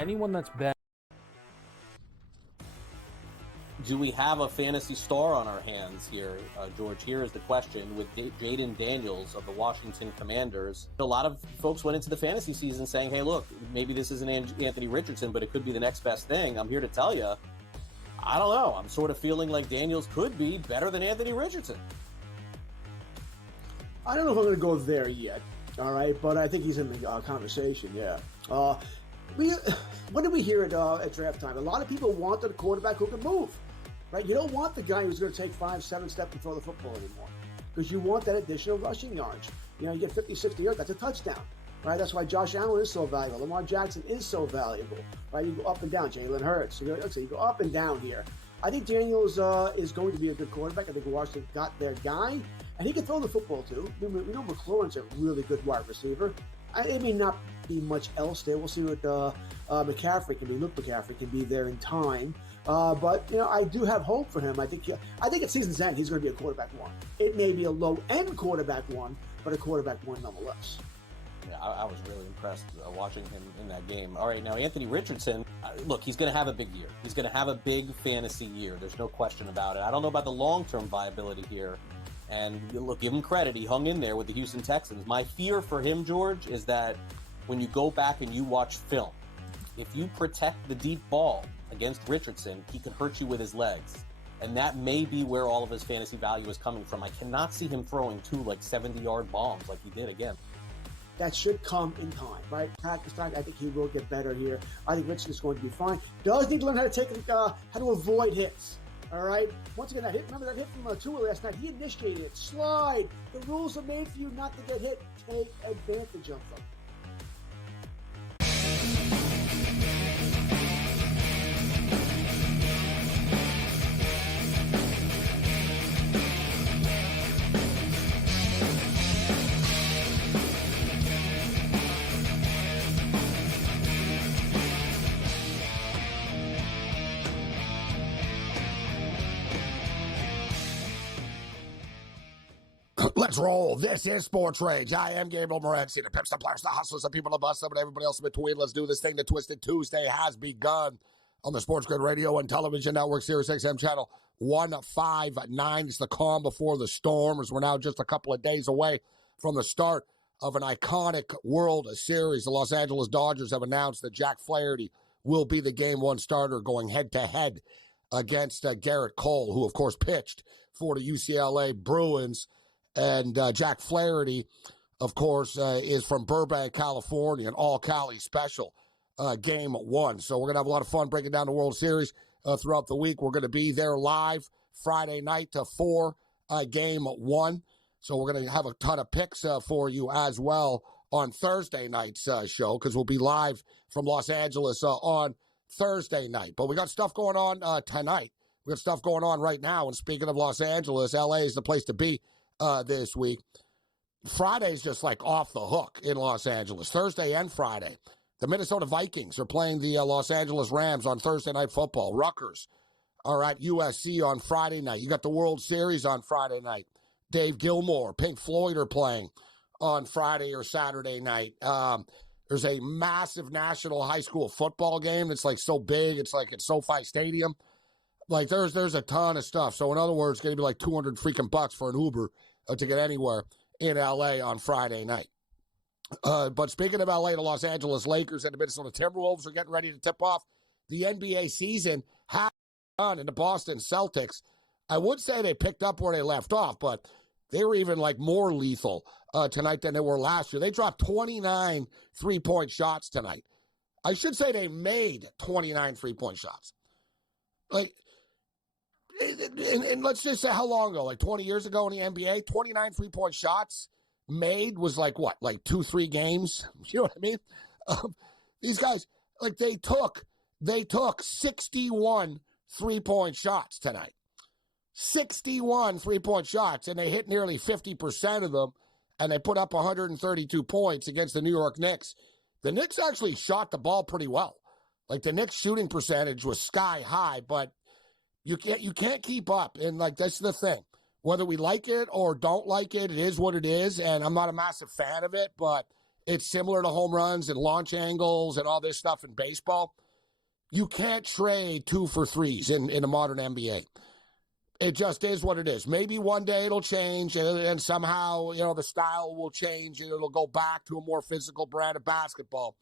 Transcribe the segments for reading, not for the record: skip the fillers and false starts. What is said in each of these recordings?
anyone that's been. Do we have a fantasy star on our hands here, George? Here is the question with Jaden Daniels of the Washington Commanders. A lot of folks went into the fantasy season saying, hey, look, maybe this isn't Anthony Richardson, but it could be the next best thing. I'm here to tell you, I don't know. I'm sort of feeling like Daniels could be better than Anthony Richardson. I don't know if I'm going to go there yet, all right, but I think he's in the conversation, yeah. What did we hear at draft time? A lot of people wanted a quarterback who could move. Right, you don't want the guy who's going to take 5-7 steps to throw the football anymore, because you want that additional rushing yards. You know, you get 50, 60 yards, that's a touchdown. Right, that's why Josh Allen is so valuable. Lamar Jackson is so valuable. Right, you go up and down. Jalen Hurts. You go up and down here. I think Daniels is going to be a good quarterback. I think Washington got their guy, and he can throw the football too. We know McLaurin's a really good wide receiver. It may not be much else there. We'll see what McCaffrey can be. Luke McCaffrey can be there in time. But, you know, I do have hope for him. I think at season's end, he's going to be a quarterback one. It may be a low-end quarterback one, but a quarterback one nonetheless. Yeah, I was really impressed watching him in that game. All right, now Anthony Richardson, look, he's going to have a big year. He's going to have a big fantasy year. There's no question about it. I don't know about the long-term viability here. And look, give him credit. He hung in there with the Houston Texans. My fear for him, George, is that when you go back and you watch film, if you protect the deep ball against Richardson, he can hurt you with his legs. And that may be where all of his fantasy value is coming from. I cannot see him throwing 2 70-yard bombs like he did again. That should come in time, right? Practice time, I think he will get better here. I think Richardson's going to be fine. Does need to learn how to avoid hits. All right. Once again, that hit. Remember that hit from Tua last night? He initiated it. Slide. The rules are made for you not to get hit. Take advantage of them. Let's roll. This is Sports Rage. I am Gabriel Morency, the pimps, the players, the hustlers, the people, the bust, and everybody else in between. Let's do this thing. The Twisted Tuesday has begun on the SportsGrid radio and television network, Sirius XM channel 159. It's the calm before the storm, as we're now just a couple of days away from the start of an iconic World Series. The Los Angeles Dodgers have announced that Jack Flaherty will be the Game 1 starter going head-to-head against Garrett Cole, who, of course, pitched for the UCLA Bruins. And Jack Flaherty, of course, is from Burbank, California, an all-Cali special, Game 1. So we're going to have a lot of fun breaking down the World Series throughout the week. We're going to be there live Friday night for Game 1. So we're going to have a ton of picks for you as well on Thursday night's show, because we'll be live from Los Angeles on Thursday night. But we got stuff going on tonight. We got stuff going on right now. And speaking of Los Angeles, L.A. is the place to be this week. Friday's just like off the hook in Los Angeles. Thursday and Friday. The Minnesota Vikings are playing the Los Angeles Rams on Thursday Night Football. Rutgers are at USC on Friday night. You got the World Series on Friday night. Dave Gilmour, Pink Floyd are playing on Friday or Saturday night. There's a massive national high school football game that's like so big. It's like at SoFi Stadium. Like there's a ton of stuff. So in other words, it's going to be like $200 freaking bucks for an Uber to get anywhere in LA on Friday night. But speaking of LA, the Los Angeles Lakers and the Minnesota Timberwolves are getting ready to tip off the NBA season. Has done, and the Boston Celtics, I would say they picked up where they left off, but they were even like more lethal tonight than they were last year. They dropped 29 3-point shots tonight. I should say they made 29 3-point shots. Like, and let's just say how long ago, like 20 years ago in the NBA, 29 3-point shots made was like what, like 2-3 games? You know what I mean? These guys, like they took 61 3-point shots tonight. 61 3-point shots, and they hit nearly 50% of them, and they put up 132 points against the New York Knicks. The Knicks actually shot the ball pretty well. Like the Knicks shooting percentage was sky high, but you can't keep up. And like that's the thing. Whether we like it or don't like it, it is what it is. And I'm not a massive fan of it, but it's similar to home runs and launch angles and all this stuff in baseball. You can't trade 2 for 3s in a modern NBA. It just is what it is. Maybe one day it'll change and somehow, the style will change and it'll go back to a more physical brand of basketball.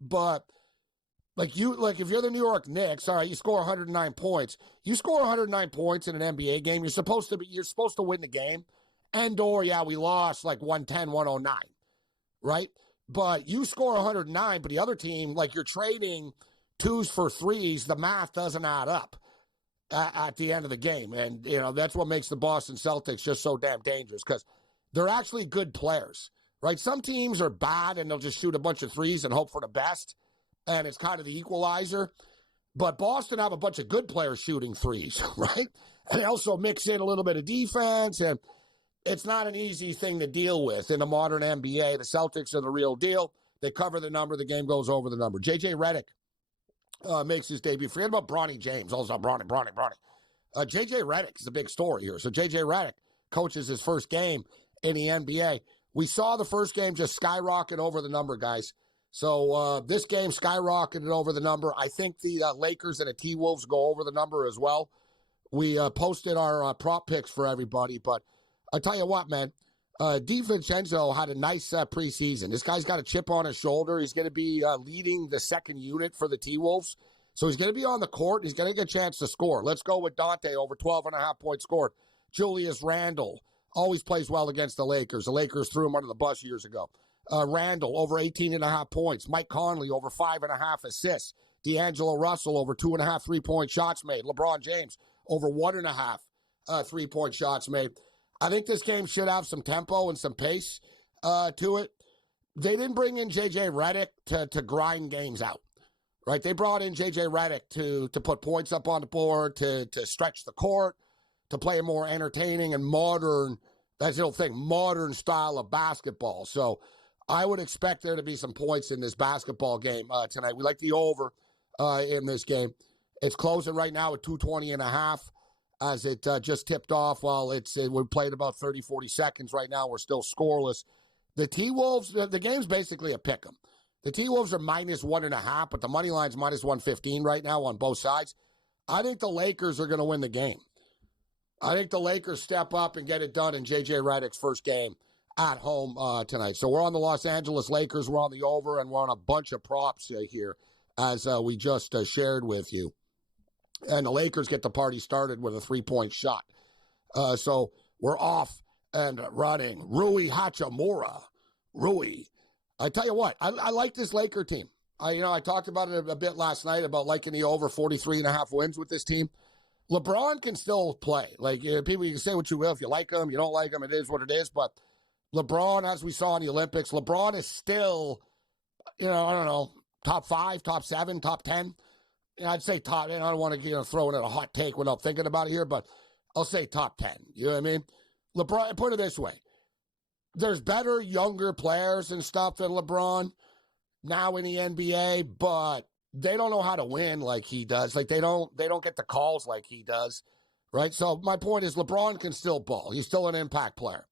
But if you're the New York Knicks, all right, you score 109 points. You score 109 points in an NBA game, you're supposed to win the game. We lost like 110, 109, right? But you score 109, but the other team, you're trading 2s for 3s, the math doesn't add up at the end of the game. And, that's what makes the Boston Celtics just so damn dangerous, because they're actually good players, right? Some teams are bad and they'll just shoot a bunch of 3s and hope for the best, and it's kind of the equalizer. But Boston have a bunch of good players shooting 3s, right? And they also mix in a little bit of defense, and it's not an easy thing to deal with in the modern NBA. The Celtics are the real deal. They cover the number. The game goes over the number. J.J. Redick makes his debut. Forget about Bronny James. Also, Bronny. J.J. Redick is a big story here. So J.J. Redick coaches his first game in the NBA. We saw the first game just skyrocket over the number, guys. So this game skyrocketed over the number. I think the Lakers and the T-Wolves go over the number as well. We posted our prop picks for everybody, but I'll tell you what, man. DiVincenzo had a nice preseason. This guy's got a chip on his shoulder. He's going to be leading the second unit for the T-Wolves. So he's going to be on the court. He's going to get a chance to score. Let's go with Dante over 12.5 points scored. Julius Randle always plays well against the Lakers. The Lakers threw him under the bus years ago. Randle over 18.5 points. Mike Conley over 5.5 assists. D'Angelo Russell over 2.5 3-point shots made. LeBron James over 1.5 3-point shots made. I think this game should have some tempo and some pace to it. They didn't bring in J.J. Redick to grind games out, right? They brought in J.J. Redick to put points up on the board, to stretch the court, to play a more entertaining and modern, that's the old thing, modern style of basketball. So I would expect there to be some points in this basketball game tonight. We like the over in this game. It's closing right now at 220.5. As it just tipped off. We played about 30, 40 seconds right now. We're still scoreless. The T-Wolves, the game's basically a pick 'em. The T-Wolves are -1.5, but the money line's -115 right now on both sides. I think the Lakers are going to win the game. I think the Lakers step up and get it done in J.J. Redick's first game at home tonight. So we're on the Los Angeles Lakers. We're on the over, and we're on a bunch of props here, as we just shared with you. And the Lakers get the party started with a 3-point shot. So we're off and running. Rui Hachimura. Rui. I tell you what, I like this Laker team. I talked about it a bit last night about liking the over 43.5 wins with this team. LeBron can still play. People, you can say what you will. If you like him, you don't like him, it is what it is. But LeBron, as we saw in the Olympics, LeBron is still, I don't know, top 5, top 7, top 10. I'd say top, and I don't want to throw in a hot take without thinking about it here, but I'll say top 10. You know what I mean? LeBron, put it this way. There's better, younger players and stuff than LeBron now in the NBA, but they don't know how to win like he does. They don't get the calls like he does, right? So my point is LeBron can still ball. He's still an impact player.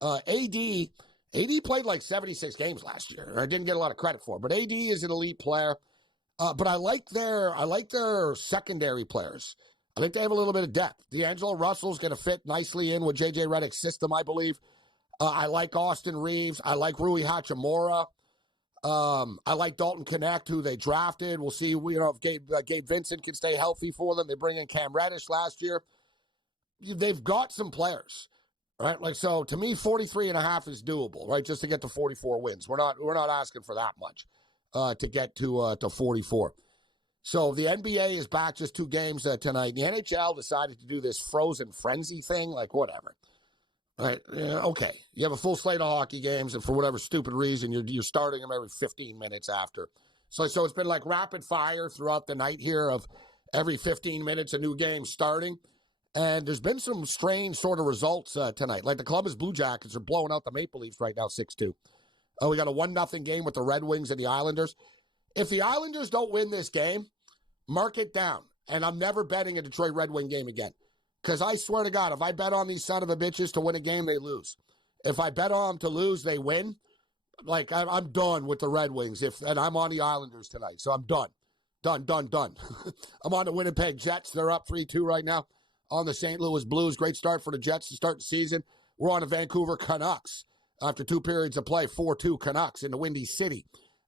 AD played like 76 games last year. I didn't get a lot of credit for it, but AD is an elite player. But I like their secondary players. I think they have a little bit of depth. D'Angelo Russell's going to fit nicely in with J.J. Redick's system, I believe. I like Austin Reeves. I like Rui Hachimura. I like Dalton Knecht, who they drafted. We'll see, if Gabe Vincent can stay healthy for them. They bring in Cam Reddish last year. They've got some players, right? So to me, 43.5 is doable, right? Just to get to 44 wins. We're not asking for that much. To get to 44. So the NBA is back just 2 games tonight. The NHL decided to do this frozen frenzy thing, whatever. Right? Okay. You have a full slate of hockey games, and for whatever stupid reason, you're starting them every 15 minutes after. So it's been like rapid fire throughout the night here of every 15 minutes a new game starting. And there's been some strange sort of results tonight. Like the Columbus Blue Jackets are blowing out the Maple Leafs right now 6-2. We got a 1-0 game with the Red Wings and the Islanders. If the Islanders don't win this game, mark it down. And I'm never betting a Detroit Red Wing game again. Because I swear to God, if I bet on these son of a bitches to win a game, they lose. If I bet on them to lose, they win. Like, I'm done with the Red Wings, and I'm on the Islanders tonight, so I'm done. Done. I'm on the Winnipeg Jets. They're up 3-2 right now on the St. Louis Blues. Great start for the Jets to start the season. We're on the Vancouver Canucks after 2 periods of play, 4-2 Canucks in the Windy City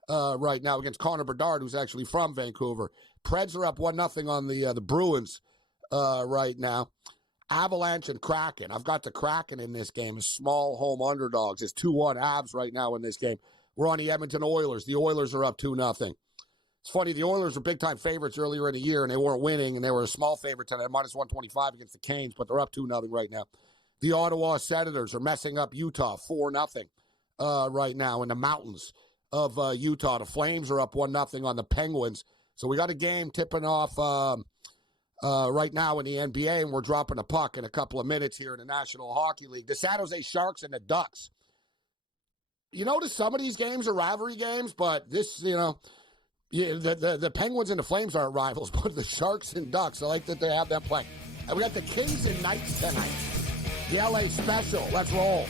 right now against Connor Bedard, who's actually from Vancouver. Preds are up 1-0 on the Bruins right now. Avalanche and Kraken. I've got the Kraken in this game as small home underdogs. It's 2-1 Avs right now in this game. We're on the Edmonton Oilers. The Oilers are up 2-0. It's funny, the Oilers were big-time favorites earlier in the year, and they weren't winning, and they were a small favorite tonight, minus 125 against the Canes, but they're up 2-0 right now. The Ottawa Senators are messing up Utah 4-0 right now in the mountains of Utah. The Flames are up 1-0 on the Penguins. So we got a game tipping off right now in the NBA, and we're dropping a puck in a couple of minutes here in the National Hockey League. The San Jose Sharks and the Ducks. You notice some of these games are rivalry games, but this, the Penguins and the Flames aren't rivals, but the Sharks and Ducks, I like that they have them playing. And we got the Kings and Knights tonight. The LA Special. Let's roll.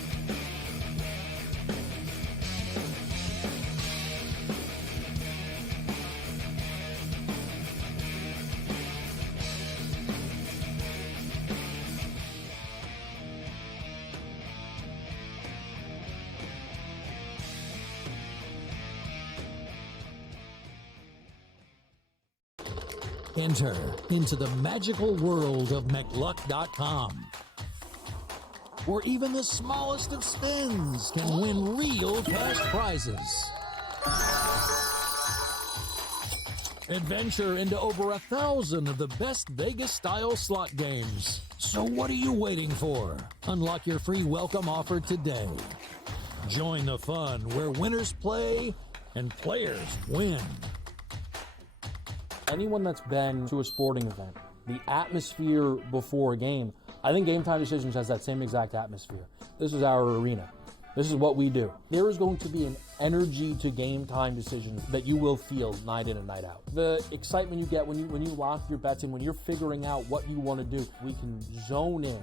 Enter into the magical world of McLuck.com, where even the smallest of spins can win real cash prizes. Adventure into over 1,000 of the best Vegas-style slot games. So what are you waiting for? Unlock your free welcome offer today. Join the fun where winners play and players win. Anyone that's been to a sporting event, the atmosphere before a game, I think Game Time Decisions has that same exact atmosphere. This is our arena. This is what we do. There is going to be an energy to Game Time Decisions that you will feel night in and night out. The excitement you get when you lock your bets in, when you're figuring out what you want to do, we can zone in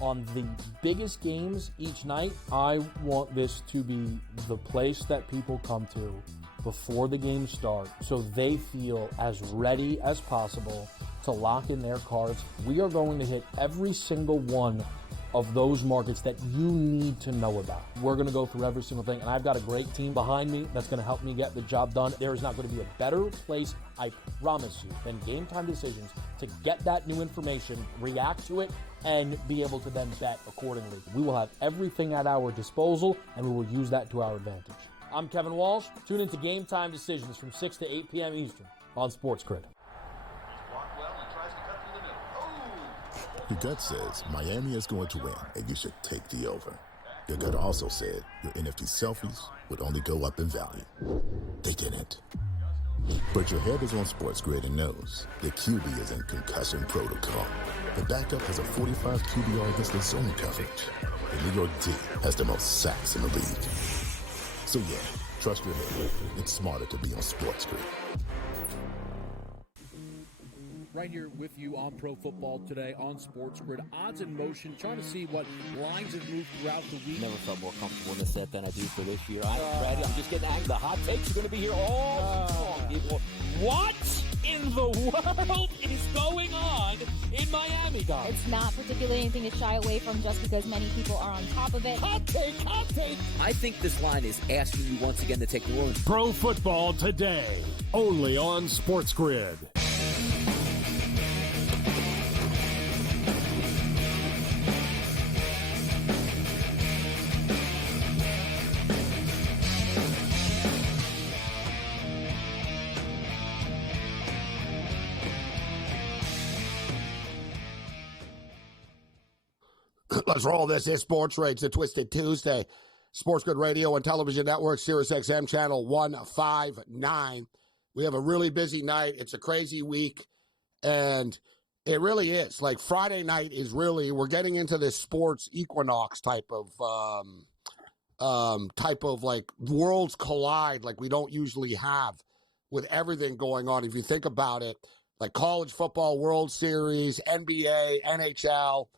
on the biggest games each night. I want this to be the place that people come to before the games start so they feel as ready as possible to lock in their cards. We are going to hit every single one of those markets that you need to know about. We're going to go through every single thing, and I've got a great team behind me that's going to help me get the job done. There is not going to be a better place, I promise you, than Game Time Decisions to get that new information, react to it, and be able to then bet accordingly. We will have everything at our disposal, and we will use that to our advantage. I'm Kevin Walsh. Tune into Game Time Decisions from 6 to 8 p.m. Eastern on SportsGrid. Your gut says Miami is going to win, and you should take the over. Your gut also said your NFT selfies would only go up in value. They didn't. But your head is on SportsGrid and knows the QB is in concussion protocol. The backup has a 45 QBR against the zone coverage. The New York D has the most sacks in the league. So yeah, trust your head. It's smarter to be on SportsGrid. Right here with you on Pro Football Today on SportsGrid. Odds in motion, trying to see what lines have moved throughout the week. Never felt more comfortable in this set than I do for this year. I'm ready. I'm just getting angry. The hot takes are going to be here all long. People, what in the world is going on in Miami, guys? It's not particularly anything to shy away from just because many people are on top of it. Hot take, hot take. I think this line is asking you once again to take the Orleans. Pro Football Today, only on SportsGrid. Let's roll this. It's SportsRage, the Twisted Tuesday. SportsGrid Radio and Television Network, Sirius XM Channel 159. We have a really busy night. It's a crazy week, and it really is. Like, Friday night is really, we're getting into this sports equinox type of like worlds collide like we don't usually have with everything going on. If you think about it, like college football, World Series, NBA, NHL,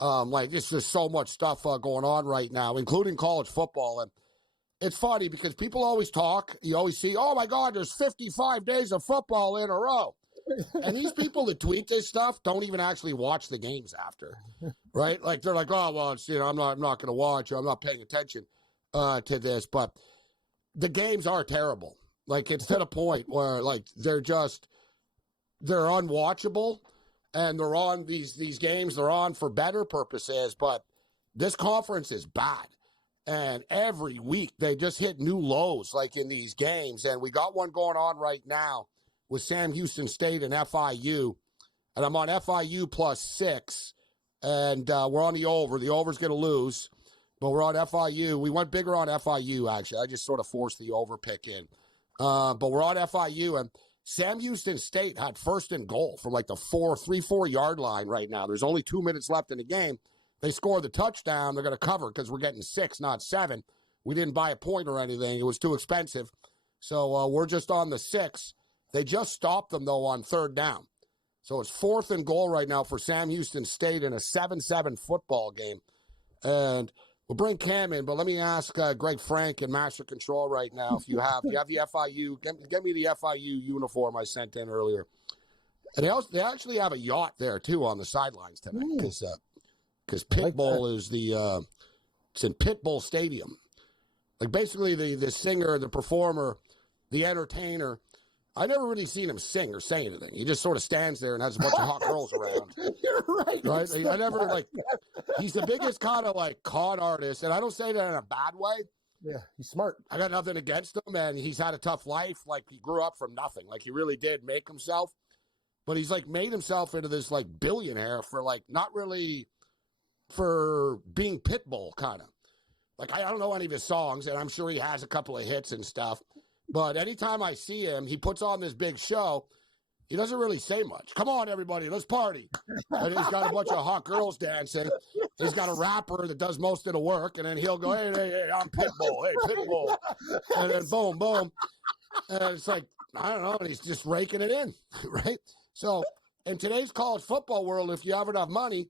like, it's just so much stuff going on right now, including college football. And it's funny because people always talk. You always see, oh, my God, there's 55 days of football in a row. And these people that tweet this stuff don't even actually watch the games after, right? Like, they're like, oh, well, it's, I'm not going to watch, or I'm not paying attention to this. But the games are terrible. Like, it's to the point where, like, they're unwatchable, and they're on these games. They're on for better purposes, but this conference is bad. And every week they just hit new lows, like in these games. And we got one going on right now with Sam Houston State and FIU. And I'm on FIU +6. And we're on the over. The over's going to lose. But we're on FIU. We went bigger on FIU, actually. I just sort of forced the over pick in. But we're on FIU. And Sam Houston State had first and goal from like the 3-4 yard line right now. There's only 2 minutes left in the game. They score the touchdown. They're going to cover because we're getting 6, not 7. We didn't buy a point or anything. It was too expensive. So we're just on the 6. They just stopped them, though, on third down. So it's 4th and goal right now for Sam Houston State in a 7-7 football game. And we'll bring Cam in, but let me ask Greg Frank in Master Control right now if you have the FIU. Get me the FIU uniform I sent in earlier. And they actually have a yacht there, too, on the sidelines tonight because Pitbull is it's in Pitbull Stadium. Like, basically, the singer, the performer, the entertainer, I never really seen him sing or say anything. He just sort of stands there and has a bunch of hot girls around. You're right. Right? I never, he's the biggest kind of, con artist, and I don't say that in a bad way. Yeah, he's smart. I got nothing against him, and he's had a tough life. Like, he grew up from nothing. Like, he really did make himself. But he's, made himself into this, billionaire for, not really for being Pitbull, kind of. I don't know any of his songs, and I'm sure he has a couple of hits and stuff. But anytime I see him, he puts on this big show. He doesn't really say much. Come on, everybody, let's party. And he's got a bunch of hot girls dancing. He's got a rapper that does most of the work, and then he'll go, hey, I'm Pitbull. Hey, Pitbull. And then boom, boom. And it's I don't know, and he's just raking it in, right? So in today's college football world, if you have enough money,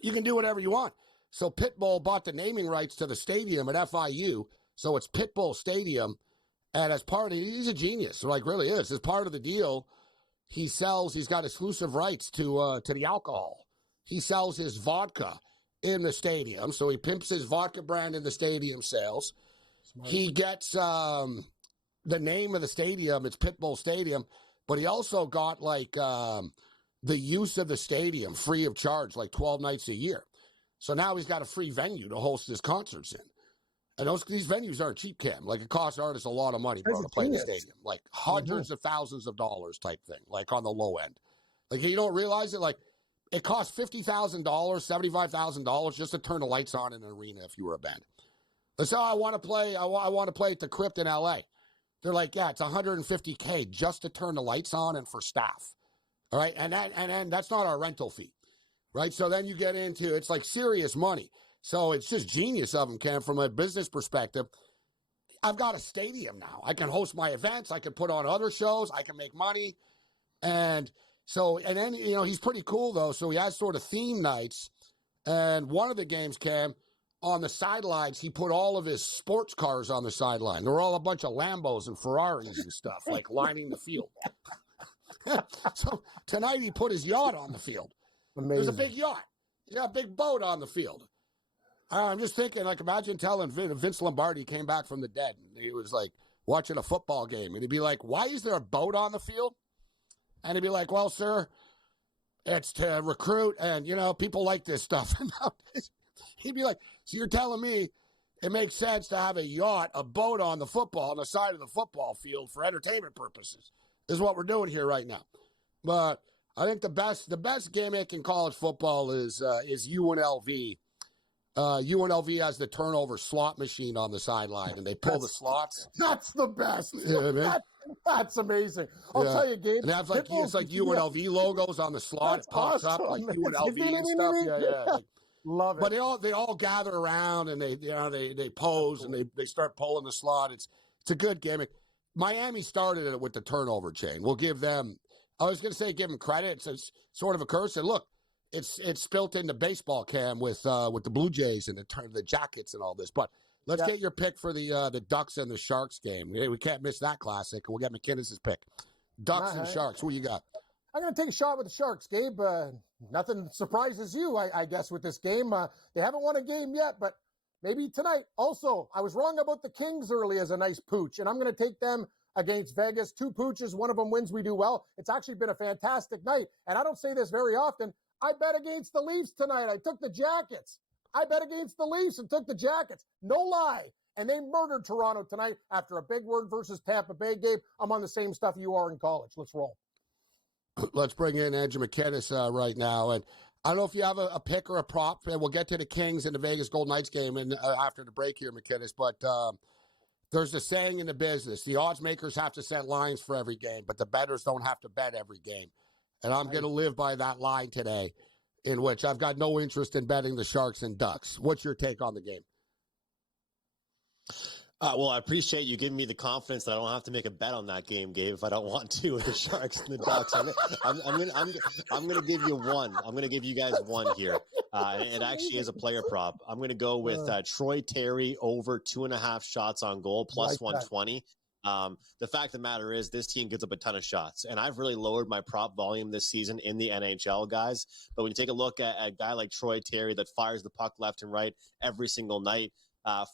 you can do whatever you want. So Pitbull bought the naming rights to the stadium at FIU, so it's Pitbull Stadium. And as part of it, he's a genius, really is. As part of the deal, he's got exclusive rights to the alcohol. He sells his vodka in the stadium, so he pimps his vodka brand in the stadium sales. Smart. He gets the name of the stadium, it's Pitbull Stadium, but he also got the use of the stadium free of charge, 12 nights a year. So now he's got a free venue to host his concerts in. And these venues aren't cheap, Cam. It costs artists a lot of money, bro, to play in the stadium. Hundreds of thousands of dollars type thing, on the low end. You don't realize it? It costs $50,000, $75,000 just to turn the lights on in an arena if you were a band. Let's say, I want to play. I want to play at the Crypt in L.A. They're yeah, it's $150K just to turn the lights on and for staff. All right, and that's not our rental fee, right? So then you get into, it's serious money. So it's just genius of them, Cam, from a business perspective. I've got a stadium now. I can host my events. I can put on other shows. I can make money. And then, he's pretty cool, though. So he has sort of theme nights. And one of the games, Cam, on the sidelines, he put all of his sports cars on the sideline. There were all a bunch of Lambos and Ferraris and stuff, lining the field. So tonight he put his yacht on the field. Amazing. There's a big yacht. He's got a big boat on the field. I'm just thinking, imagine telling Vince Lombardi came back from the dead. And he was watching a football game. And he'd be like, why is there a boat on the field? And he'd be like, well, sir, it's to recruit. And, people like this stuff. He'd be like, so you're telling me it makes sense to have a yacht, a boat on the side of the football field for entertainment purposes. This is what we're doing here right now. But I think the best gimmick in college football is UNLV. UNLV has the turnover slot machine on the sideline, and they pull the slots. That's the best. You know what I mean? That's amazing. I'll tell you, Gabe. And it's UNLV logos on the slot. It pops up UNLV and stuff. Yeah. Love it. But they all gather around and they pose and they start pulling the slot. It's a good gimmick. Miami started it with the turnover chain. We'll give them. I was going to say give them credit. It's sort of a curse. And look. It's built into baseball, Cam, with the Blue Jays and the Jackets and all this. But Let's get your pick for the Ducks and the Sharks game. We can't miss that classic. We'll get McKinnis' pick. Ducks and Sharks. Who you got? I'm going to take a shot with the Sharks, Gabe. Nothing surprises you, I guess, with this game. They haven't won a game yet, but maybe tonight. Also, I was wrong about the Kings early as a nice pooch, and I'm going to take them against Vegas. 2 pooches, one of them wins, we do well. It's actually been a fantastic night, and I don't say this very often. I bet against the Leafs tonight. I took the Jackets. I bet against the Leafs and took the Jackets. No lie. And they murdered Toronto tonight after a big word versus Tampa Bay. Gabe, I'm on the same stuff you are in college. Let's roll. Let's bring in Andrew McKinnis right now. And I don't know if you have a pick or a prop, and we'll get to the Kings and the Vegas Golden Knights game and after the break here, McKinnis. But there's a saying in the business, the odds makers have to set lines for every game, but the bettors don't have to bet every game. And I'm going to live by that line today, in which I've got no interest in betting the Sharks and Ducks. What's your take on the game? Well, I appreciate you giving me the confidence that I don't have to make a bet on that game, Gabe, if I don't want to with the Sharks and the Ducks. I'm going to give you one. I'm going to give you guys one here. It actually is a player prop. I'm going to go with Troy Terry over 2.5 shots on goal, plus 120. The fact of the matter is this team gives up a ton of shots, and I've really lowered my prop volume this season in the NHL, guys. But when you take a look at a guy like Troy Terry that fires the puck left and right every single night,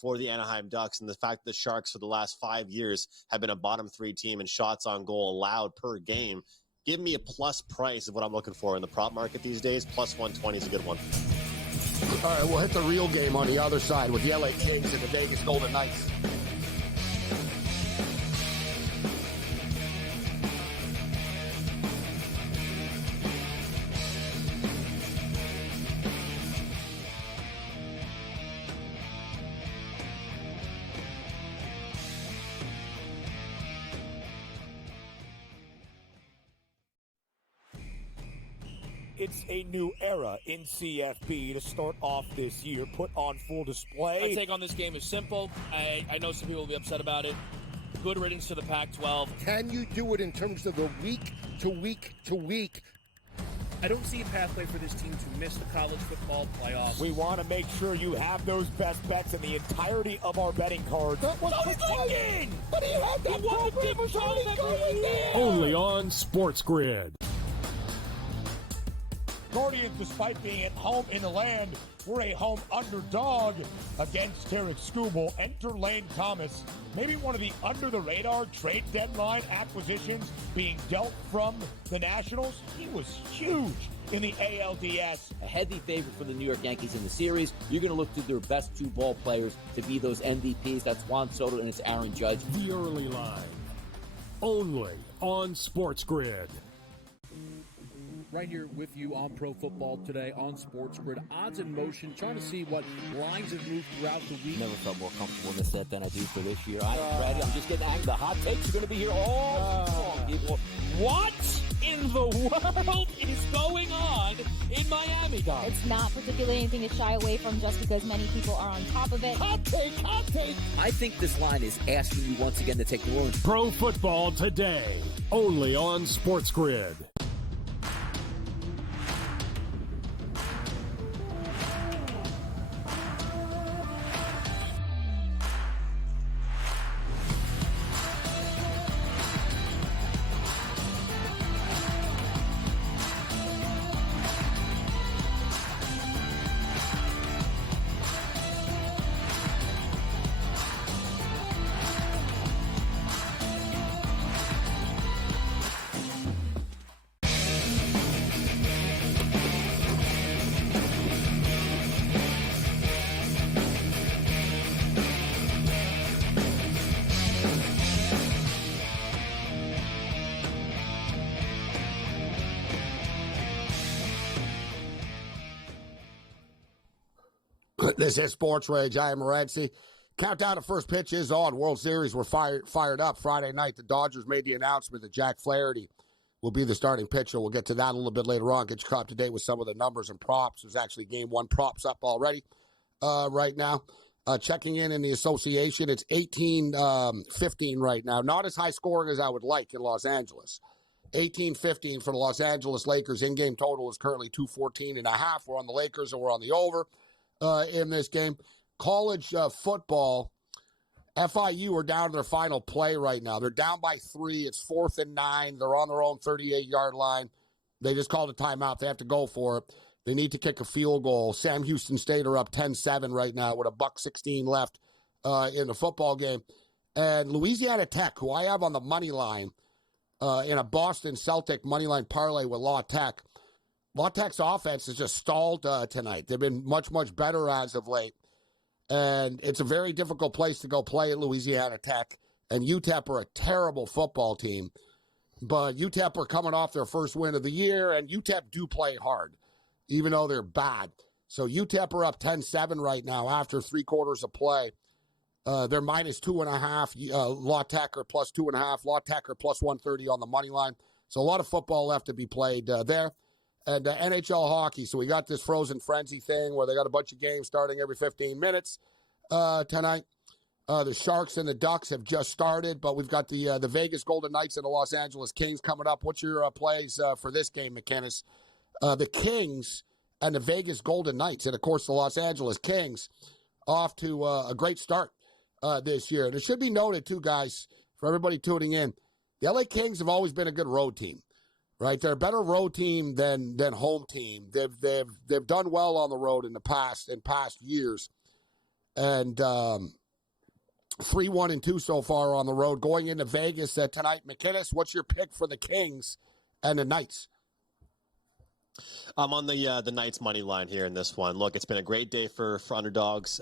for the Anaheim Ducks, and the fact that the Sharks for the last 5 years have been a bottom 3 team in shots on goal allowed per game, give me a plus price of what I'm looking for in the prop market these days. Plus 120 is a good one. All right, we'll hit the real game on the other side with the LA Kings and the Vegas Golden Knights. It's a new era in CFP to start off this year, put on full display. My take on this game is simple. I know some people will be upset about it. Good riddance to the Pac-12. Can you do it in terms of the week to week to week? I don't see a pathway for this team to miss the college football playoffs. We want to make sure you have those best bets in the entirety of our betting cards. That was in! But he had that program was already going there! Only on SportsGrid. Guardians, despite being at home in the land, were a home underdog against Tarek Skubal. Enter Lane Thomas, maybe one of the under-the-radar trade deadline acquisitions being dealt from the Nationals. He was huge in the ALDS. A heavy favorite for the New York Yankees in the series. You're going to look to their best 2 ball players to be those MVPs. That's Juan Soto and it's Aaron Judge. The early line. Only on SportsGrid. Right here with you on Pro Football Today on SportsGrid. Odds in motion, trying to see what lines have moved throughout the week. Never felt more comfortable in this set than I do for this year. I'm ready. I'm just getting angry. The hot takes are going to be here all long, people. What in the world is going on in Miami, guys? It's not particularly anything to shy away from just because many people are on top of it. Hot take, hot take. I think this line is asking you once again to take New Orleans. Pro Football Today. Only on SportsGrid. This is SportsRage. I am Morency. Countdown to first pitch is on. World Series were fired up Friday night. The Dodgers made the announcement that Jack Flaherty will be the starting pitcher. We'll get to that a little bit later on. Get you caught up to date with some of the numbers and props. There's actually Game 1 props up already right now. Checking in the association, it's 18-15 right now. Not as high scoring as I would like in Los Angeles. 18-15 for the Los Angeles Lakers. In-game total is currently 214.5. We're on the Lakers and we're on the over in this game. college football, FIU are down to their final play right now. They're down by 3. It's 4th and 9. They're on their own 38-yard line. They just called a timeout. They have to go for it. They need to kick a field goal. Sam Houston State are up 10-7 right now with $1:16 left in the football game. And Louisiana Tech, who I have on the money line in a Boston Celtic money line parlay with La Tech. La Tech's offense has just stalled tonight. They've been much, much better as of late. And it's a very difficult place to go play at Louisiana Tech. And UTEP are a terrible football team. But UTEP are coming off their first win of the year, and UTEP do play hard, even though they're bad. So UTEP are up 10-7 right now after 3 quarters of play. They're minus 2.5. La Tech are plus 2.5. La Tech are plus 130 on the money line. So a lot of football left to be played there. And NHL hockey. So we got this frozen frenzy thing where they got a bunch of games starting every 15 minutes tonight. The Sharks and the Ducks have just started, but we've got the Vegas Golden Knights and the Los Angeles Kings coming up. What's your plays for this game, McKinnis? The Kings and the Vegas Golden Knights, and, of course, the Los Angeles Kings off to a great start this year. And it should be noted, too, guys, for everybody tuning in, the LA Kings have always been a good road team, right? They're a better road team than home team. They've done well on the road in past years. And 3-1-2 so far on the road. Going into Vegas tonight, McKinnis, what's your pick for the Kings and the Knights? I'm on the Knights money line here in this one. Look, it's been a great day for underdogs.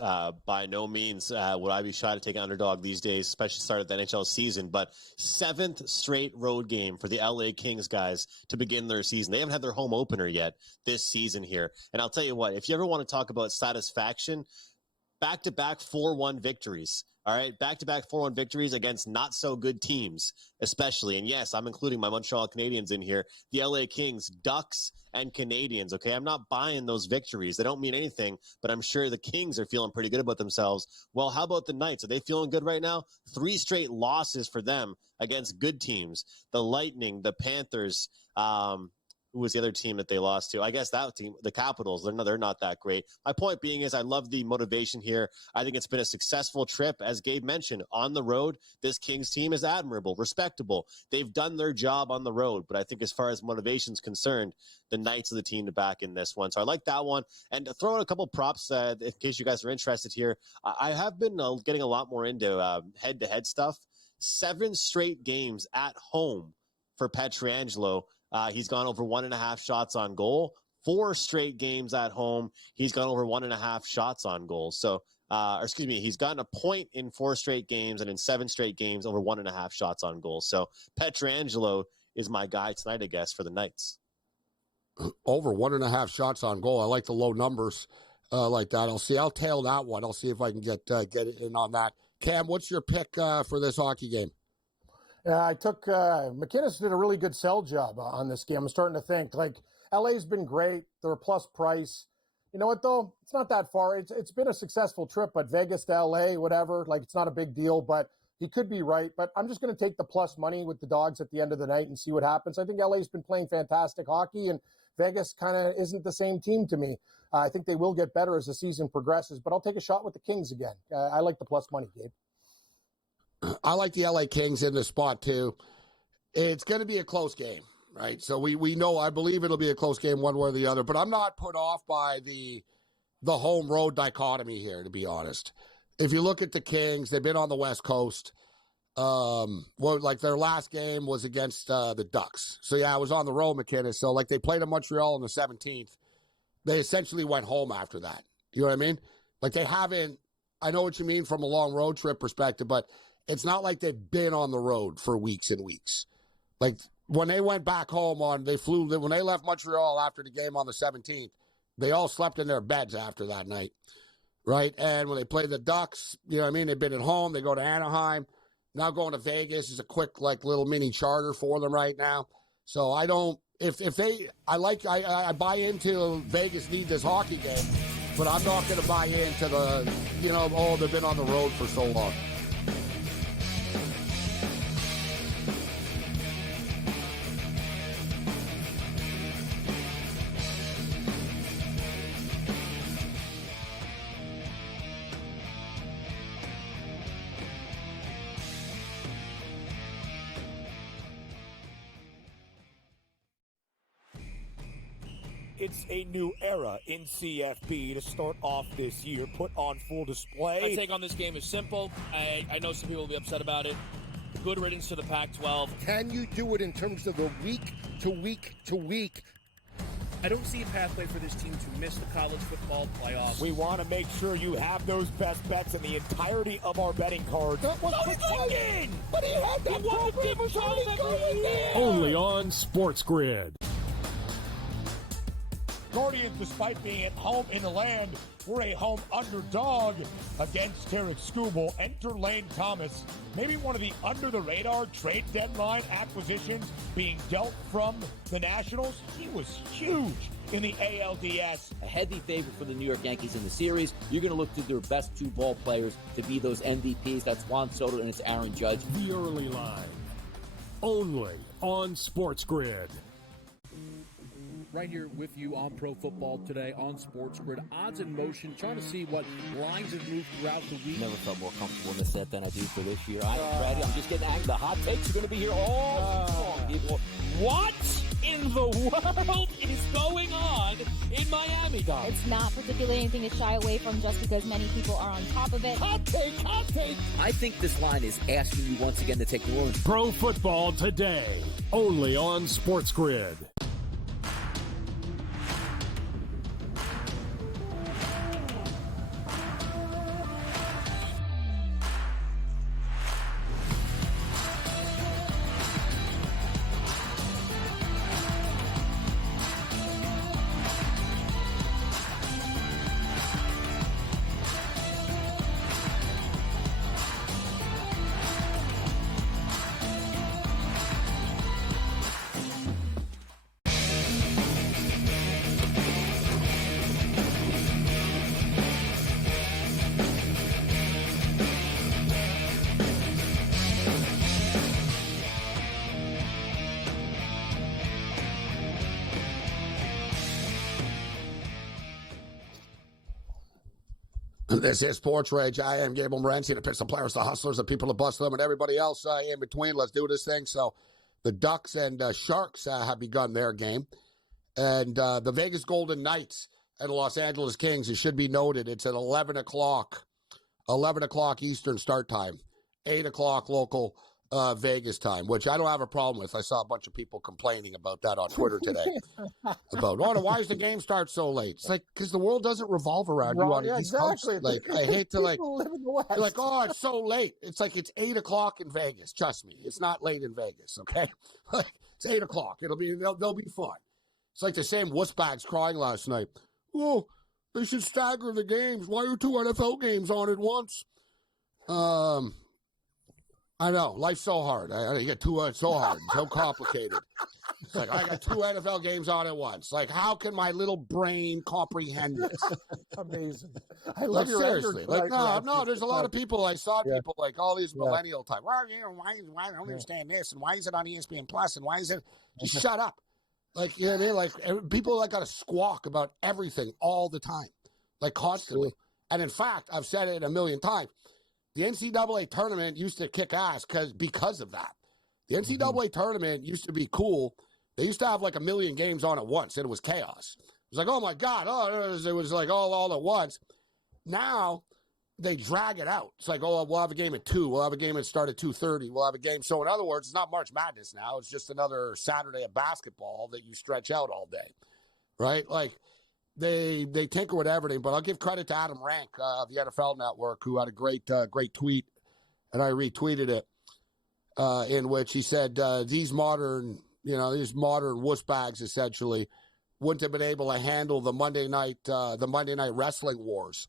By no means would I be shy to take an underdog these days, especially start of the NHL season. But 7th straight road game for the LA Kings guys to begin their season. They haven't had their home opener yet this season here. And I'll tell you what, if you ever want to talk about satisfaction, back-to-back 4-1 victories. All right, back-to-back 4-1 victories against not-so-good teams, especially. And, yes, I'm including my Montreal Canadiens in here, the LA Kings, Ducks, and Canadiens, okay? I'm not buying those victories. They don't mean anything, but I'm sure the Kings are feeling pretty good about themselves. Well, how about the Knights? Are they feeling good right now? 3 straight losses for them against good teams. The Lightning, the Panthers, who was the other team that they lost to? I guess that team, the Capitals. They're not that great. My point being is I love the motivation here. I think it's been a successful trip. As Gabe mentioned, on the road, this Kings team is admirable, respectable. They've done their job on the road. But I think as far as motivation is concerned, the Knights are the team to back in this one. So I like that one. And to throw in a couple props in case you guys are interested here, I have been getting a lot more into head-to-head stuff. 7 straight games at home for Pietrangelo. He's gone over 1.5 shots on goal. 4 straight games at home. He's gone over 1.5 shots on goal. So, he's gotten a point in 4 straight games and in 7 straight games over 1.5 shots on goal. So Pietrangelo is my guy tonight, I guess, for the Knights. Over 1.5 shots on goal. I like the low numbers like that. I'll tail that one. I'll see if I can get in on that. Cam, what's your pick for this hockey game? I took McKinnis did a really good sell job on this game. I'm starting to think LA's been great. They're a plus price. You know what though? It's not that far. It's been a successful trip, but Vegas to LA, whatever. It's not a big deal. But he could be right. But I'm just going to take the plus money with the dogs at the end of the night and see what happens. I think LA's been playing fantastic hockey, and Vegas kind of isn't the same team to me. I think they will get better as the season progresses. But I'll take a shot with the Kings again. I like the plus money, Gabe. I like the LA Kings in this spot, too. It's going to be a close game, right? So we know, I believe it'll be a close game one way or the other, but I'm not put off by the home-road dichotomy here, to be honest. If you look at the Kings, they've been on the West Coast. Their last game was against the Ducks. So, yeah, I was on the road, McKinnis. So, they played in Montreal on the 17th. They essentially went home after that. You know what I mean? They haven't, I know what you mean from a long road trip perspective, but it's not like they've been on the road for weeks and weeks. When they went back home when they left Montreal after the game on the 17th, they all slept in their beds after that night, right? And when they played the Ducks, you know what I mean? They've been at home. They go to Anaheim. Now going to Vegas is a quick, little mini charter for them right now. So I buy into Vegas need this hockey game, but I'm not going to buy into they've been on the road for so long. It's a new era in CFB to start off this year, put on full display. My take on this game is simple. I know some people will be upset about it. Good riddance to the Pac-12. Can you do it in terms of a week to week to week? I don't see a pathway for this team to miss the college football playoffs. We want to make sure you have those best bets in the entirety of our betting cards. But he had that Only on SportsGrid. Guardians, despite being at home in the land, were a home underdog against Tarek Skubal. Enter Lane Thomas, maybe one of the under-the-radar trade deadline acquisitions being dealt from the Nationals. He was huge in the ALDS. A heavy favorite for the New York Yankees in the series. You're going to look to their best two ball players to be those MVPs. That's Juan Soto and it's Aaron Judge. The early line. Only on SportsGrid. Right here with you on Pro Football Today on SportsGrid. Odds in motion, trying to see what lines have moved throughout the week. Never felt more comfortable in this set than I do for this year. I'm ready. I'm just getting angry. The hot takes are going to be here all season long. What in the world is going on in Miami, guys? It's not particularly anything to shy away from just because many people are on top of it. Hot take, hot take. I think this line is asking you once again to take the room. Pro Football Today. Only on SportsGrid. This is SportsRage. I am Gabriel Morency, the Pistol Players, the Hustlers, the people that bust them, and everybody else in between. Let's do this thing. So the Ducks and Sharks have begun their game. And the Vegas Golden Knights and the Los Angeles Kings, it should be noted, it's at 11 o'clock Eastern start time, 8 o'clock local Vegas time, which I don't have a problem with. I saw a bunch of people complaining about that on Twitter today. About, why does the game start so late? It's like, because the world doesn't revolve around you on the East Coast. Like, I hate to, like, it's so late. It's like it's 8 o'clock in Vegas. Trust me, it's not late in Vegas, okay? Like, it's 8 o'clock. They'll be fine. It's like the same wussbags crying last night. Oh, they should stagger the games. Why are 2 NFL games on at once? I know. Life's so hard. You get so hard, so complicated. It's like, I got 2 NFL games on at once. Like, how can my little brain comprehend this? Amazing. I love your seriously. Like, no, there's a lot of people. I saw people like all these millennial type. Well, why I don't understand this, and why is it on ESPN Plus, and why is it? Just shut up. Like, you know what I mean? Like, people got to squawk about everything all the time, like constantly. And in fact, I've said it a million times. The NCAA tournament used to kick ass because of that. The NCAA tournament used to be cool. They used to have like 1 million games on at once, and it was chaos. It was like, oh my God, it was like all at once. Now they drag it out. It's like, we'll have a game at 2. We'll have a game that start at 2:30. We'll have a game. So in other words, it's not March Madness now. It's just another Saturday of basketball that you stretch out all day, right? Like, They tinker with everything, but I'll give credit to Adam Rank of the NFL Network, who had a great tweet, and I retweeted it, in which he said these modern wussbags essentially wouldn't have been able to handle the Monday night wrestling wars,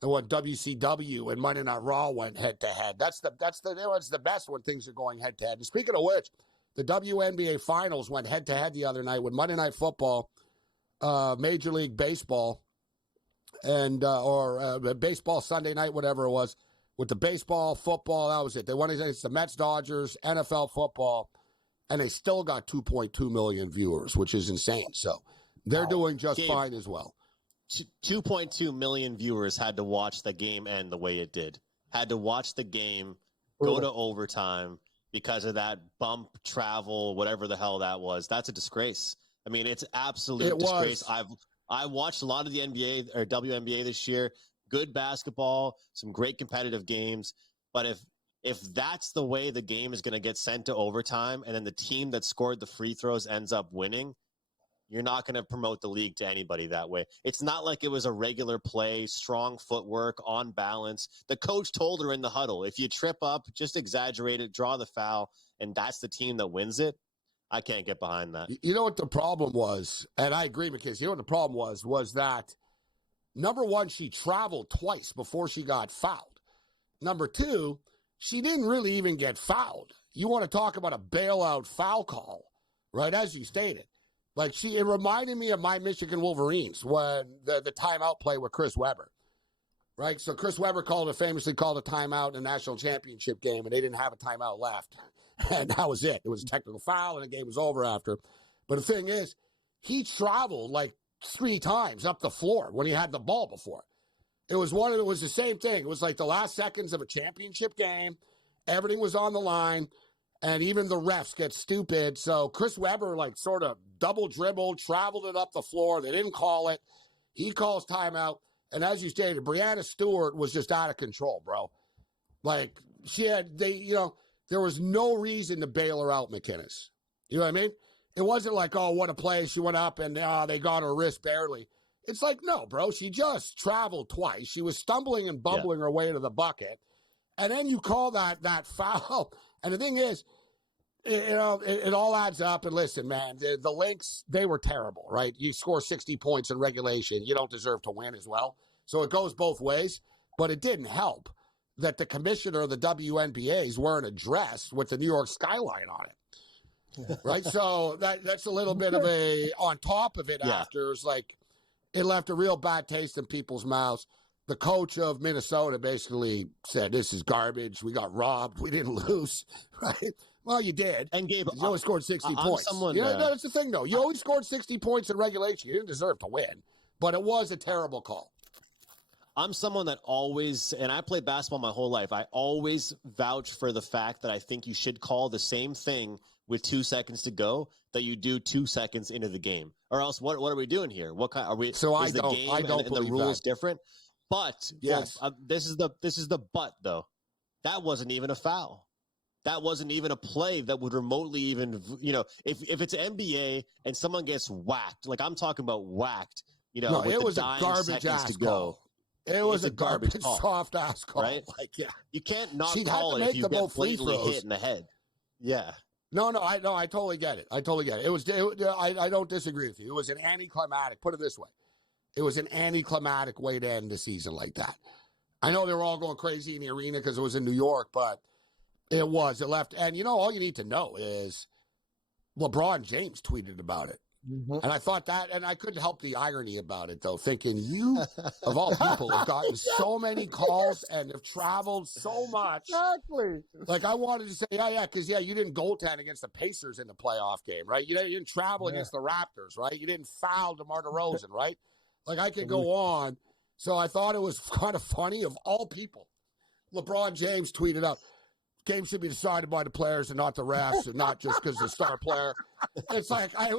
and when WCW and Monday Night Raw went head to head. That's the best when things are going head to head. And speaking of which, the WNBA finals went head to head the other night with Monday Night Football. Major League Baseball and or baseball Sunday night, whatever it was, with the baseball, football, that was it. They won against the Mets, Dodgers, NFL football, and they still got 2.2 million viewers, which is insane. So they're doing just fine as well. 2.2 million viewers had to watch the game end the way it did. Had to watch the game go to overtime because of that bump, travel, whatever the hell that was. That's a disgrace. I mean, it's absolute disgrace. I watched a lot of the NBA or WNBA this year. Good basketball, some great competitive games. But if that's the way the game is going to get sent to overtime, and then the team that scored the free throws ends up winning, you're not going to promote the league to anybody that way. It's not like it was a regular play, strong footwork, on balance. The coach told her in the huddle, if you trip up, just exaggerate it, draw the foul, and that's the team that wins it. I can't get behind that. You know what the problem was? And I agree, McKinsey. You know what the problem was that, number one, she traveled twice before she got fouled. Number two, she didn't really even get fouled. You want to talk about a bailout foul call, right, as you stated. Like, it reminded me of my Michigan Wolverines when the timeout play with Chris Webber, right? So Chris Webber famously called a timeout in a national championship game, and they didn't have a timeout left. And that was it. It was a technical foul, and the game was over after. But the thing is, he traveled like 3 times up the floor when he had the ball before. It was the same thing. It was like the last seconds of a championship game. Everything was on the line. And even the refs get stupid. So Chris Webber, like, sort of double dribbled, traveled it up the floor. They didn't call it. He calls timeout. And as you stated, Breanna Stewart was just out of control, bro. Like, there was no reason to bail her out, McInnes. You know what I mean? It wasn't like, oh, what a play. She went up and they got her wrist barely. It's like, no, bro. She just traveled twice. She was stumbling and bumbling her way to the bucket. And then you call that foul. And the thing is, it all adds up. And listen, man, the Lynx, they were terrible, right? You score 60 points in regulation, you don't deserve to win as well. So it goes both ways. But it didn't help that the commissioner of the WNBA is wearing a dress with the New York skyline on it, right? So that's a little bit of on top of it after. It's like, it left a real bad taste in people's mouths. The coach of Minnesota basically said, this is garbage. We got robbed. We didn't lose, right? Well, you did. And Gabe, you only scored 60 points. That's the thing, though. You only scored 60 points in regulation. You didn't deserve to win. But it was a terrible call. I'm someone that always, and I played basketball my whole life, I always vouch for the fact that I think you should call the same thing with 2 seconds to go that you do 2 seconds into the game. Or else, what are we doing here? What kind are we? So is the game and the rules different? But yes, this is the but though. That wasn't even a foul. That wasn't even a play that would remotely even, if it's NBA and someone gets whacked, like I'm talking about whacked, no, with it was the a dying garbage seconds ass to go. Call. It was a garbage call, soft ass call, right? Like, yeah, you can't not She'd call have to it if you make get blatantly hit in the head. Yeah. No, I totally get it. I don't disagree with you. It was an anticlimactic. Put it this way. It was an anticlimactic way to end the season like that. I know they were all going crazy in the arena because it was in New York, but it left. And, all you need to know is LeBron James tweeted about it. Mm-hmm. And I thought that, and I couldn't help the irony about it, though, thinking you, of all people, have gotten so many calls and have traveled so much. Exactly. Like, I wanted to say, because you didn't goaltend against the Pacers in the playoff game, right? You didn't travel against the Raptors, right? You didn't foul DeMar DeRozan, right? Like, I could go on. So I thought it was kind of funny, of all people. LeBron James tweeted out, game should be decided by the players and not the refs, and not just because the star player. It's like, I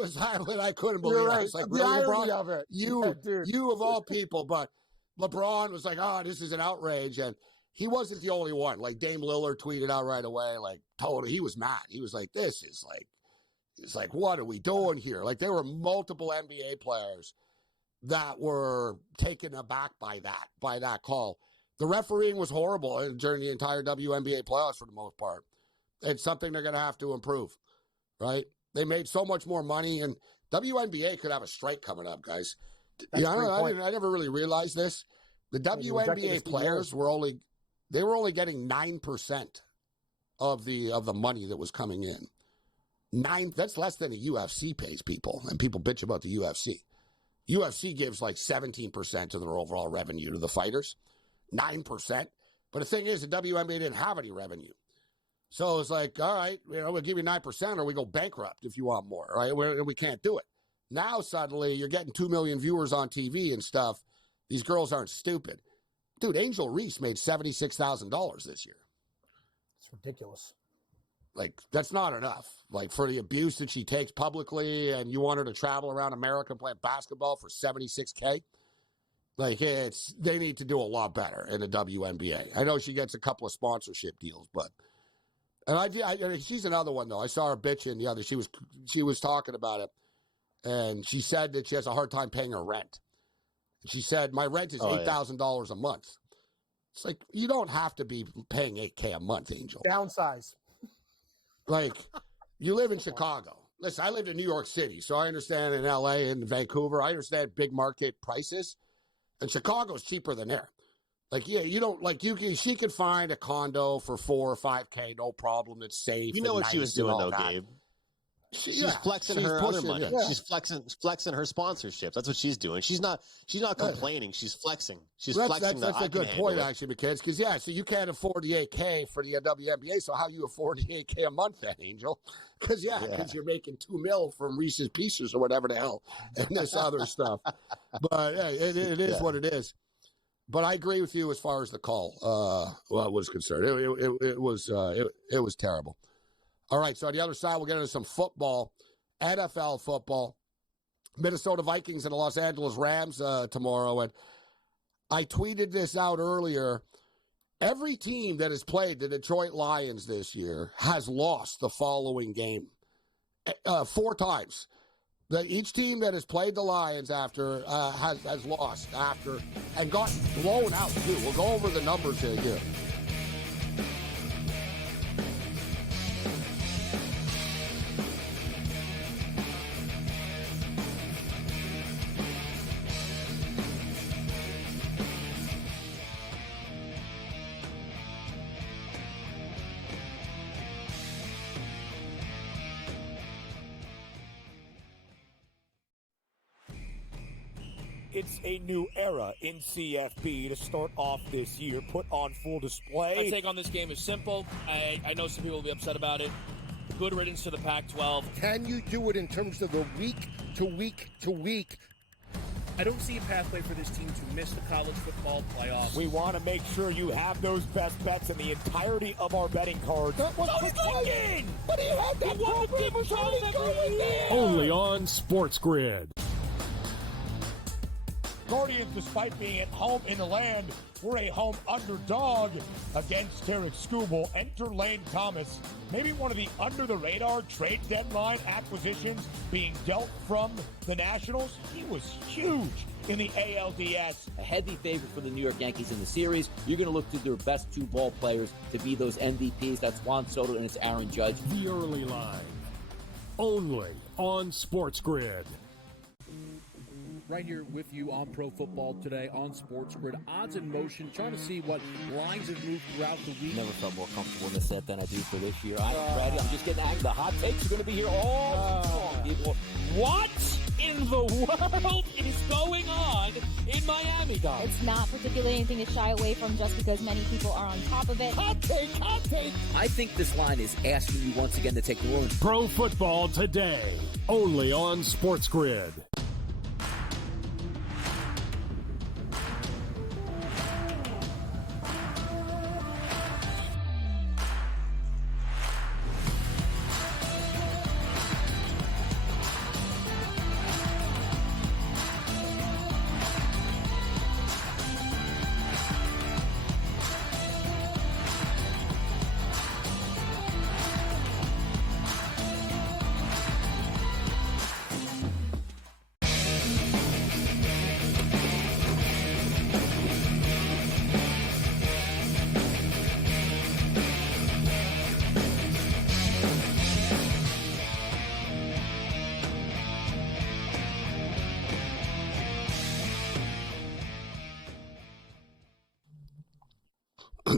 couldn't believe it. Right. It's like, the really, irony LeBron? of it. You of all people. But LeBron was like, this is an outrage. And he wasn't the only one. Like, Dame Lillard tweeted out right away, like, totally, he was mad. He was like, it's like, what are we doing here? Like, there were multiple NBA players that were taken aback by that call. The refereeing was horrible during the entire WNBA playoffs for the most part. It's something they're going to have to improve, right? They made so much more money, and WNBA could have a strike coming up, guys. I never really realized this. The WNBA players were only getting 9% of the money that was coming in. 9. That's less than the UFC pays people, and people bitch about the UFC. UFC gives like 17% of their overall revenue to the fighters. 9%. But the thing is, the WNBA didn't have any revenue. So it's like, all right, we'll give you 9% or we go bankrupt if you want more, right? We can't do it. Now, suddenly, you're getting 2 million viewers on TV and stuff. These girls aren't stupid. Dude, Angel Reese made $76,000 this year. It's ridiculous. Like, that's not enough. Like, for the abuse that she takes publicly, and you want her to travel around America and play basketball for $76K. Like, they need to do a lot better in the WNBA. I know she gets a couple of sponsorship deals, but, and she's another one though. I saw her bitching the other. She was talking about it, and she said that she has a hard time paying her rent. She said, my rent is $8,000 a month. It's like, you don't have to be paying $8K a month, Angel. Downsize. Like, you live in Chicago. Listen, I lived in New York City, so I understand in LA and Vancouver. I understand big market prices. And Chicago's cheaper than there. Like, yeah, you don't, like, she could find a condo for $4 or $5K, no problem. That's safe. You know what nice she was doing, though, that. Gabe? She's flexing her other money. Yeah. She's flexing her sponsorships. That's what she's doing. She's not complaining. She's flexing. She's flexing. That's a good point, actually, McKids. Because so you can't afford the $8K for the WNBA. So how you afford the $8K a month, then, Angel? Because you're making $2 million from Reese's Pieces or whatever the hell, and this other stuff. But it is what it is. But I agree with you as far as the call was concerned. It was terrible. All right, so on the other side, we'll get into some football, NFL football. Minnesota Vikings and the Los Angeles Rams tomorrow. And I tweeted this out earlier. Every team that has played the Detroit Lions this year has lost the following game 4 times. Each team that has played the Lions after has lost after and got blown out, too. We'll go over the numbers here. It's a new era in CFB to start off this year, put on full display. My take on this game is simple. I know some people will be upset about it. Good riddance to the Pac-12. Can you do it in terms of the week to week to week? I don't see a pathway for this team to miss the college football playoffs. We want to make sure you have those best bets in the entirety of our betting cards. That was thinking! But he had that program going there! Only on SportsGrid. Guardians, despite being at home in the land, were a home underdog against Tarek Skubal. Enter Lane Thomas, maybe one of the under-the-radar trade deadline acquisitions being dealt from the Nationals. He was huge in the ALDS. A heavy favorite for the New York Yankees in the series. You're going to look to their best 2 ball players to be those MVPs. That's Juan Soto and it's Aaron Judge. The early line. Only on SportsGrid. Right here with you on Pro Football Today on SportsGrid. Odds in motion, trying to see what lines have moved throughout the week. Never felt more comfortable in this set than I do for this year. I'm ready. I'm just getting angry. The hot takes are going to be here all long, people. What in the world is going on in Miami, guys? It's not particularly anything to shy away from just because many people are on top of it. Hot take, hot take. I think this line is asking you once again to take the room. Pro Football Today, only on SportsGrid.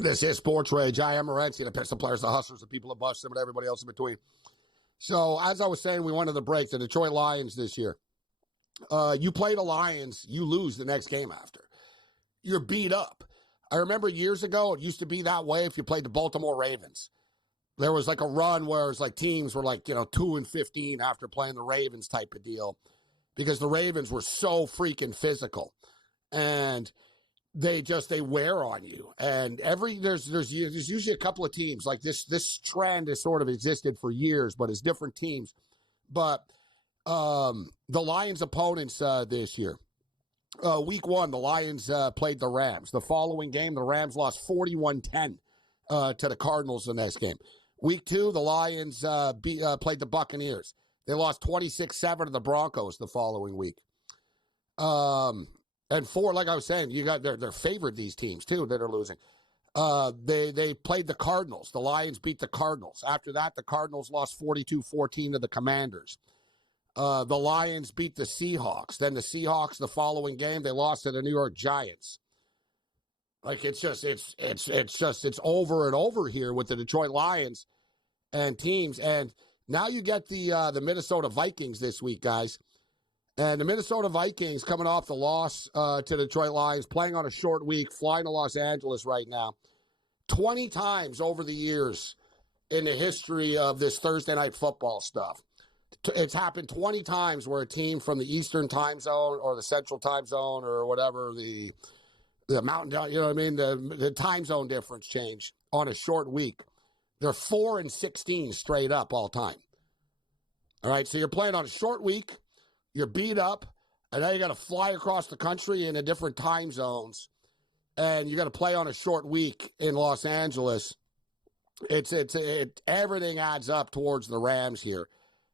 This is SportsRage. I am Morency, the Pistol Players, the Hustlers, the people that bust them, and everybody else in between. So, as I was saying, we went to the break. The Detroit Lions this year. You play the Lions, you lose the next game after. You're beat up. I remember years ago, it used to be that way if you played the Baltimore Ravens. There was like a run where it was like teams were like, 2-15 after playing the Ravens type of deal because the Ravens were so freaking physical. And they wear on you. And there's usually a couple of teams like this trend has sort of existed for years, but it's different teams. But the Lions' opponents this year, week 1, the Lions played the Rams. The following game, the Rams lost 41-10 to the Cardinals in this game. Week 2, the Lions played the Buccaneers. They lost 26-7 to the Broncos the following week. And 4, like I was saying, you got they're favored, these teams too that are losing. They played the Cardinals. The Lions beat the Cardinals. After that, the Cardinals lost 42-14 to the Commanders. The Lions beat the Seahawks. Then the Seahawks, the following game, they lost to the New York Giants. Like it's over and over here with the Detroit Lions and teams. And now you get the Minnesota Vikings this week, guys. And the Minnesota Vikings coming off the loss to the Detroit Lions, playing on a short week, flying to Los Angeles right now. 20 times over the years in the history of this Thursday night football stuff. It's happened 20 times where a team from the Eastern time zone or the Central time zone or whatever, the mountain, you know what I mean, the time zone difference change on a short week. They're 4-16 straight up all time. All right, so you're playing on a short week, you're beat up, and now you got to fly across the country in different time zones, and you got to play on a short week in Los Angeles. Everything adds up towards the Rams here.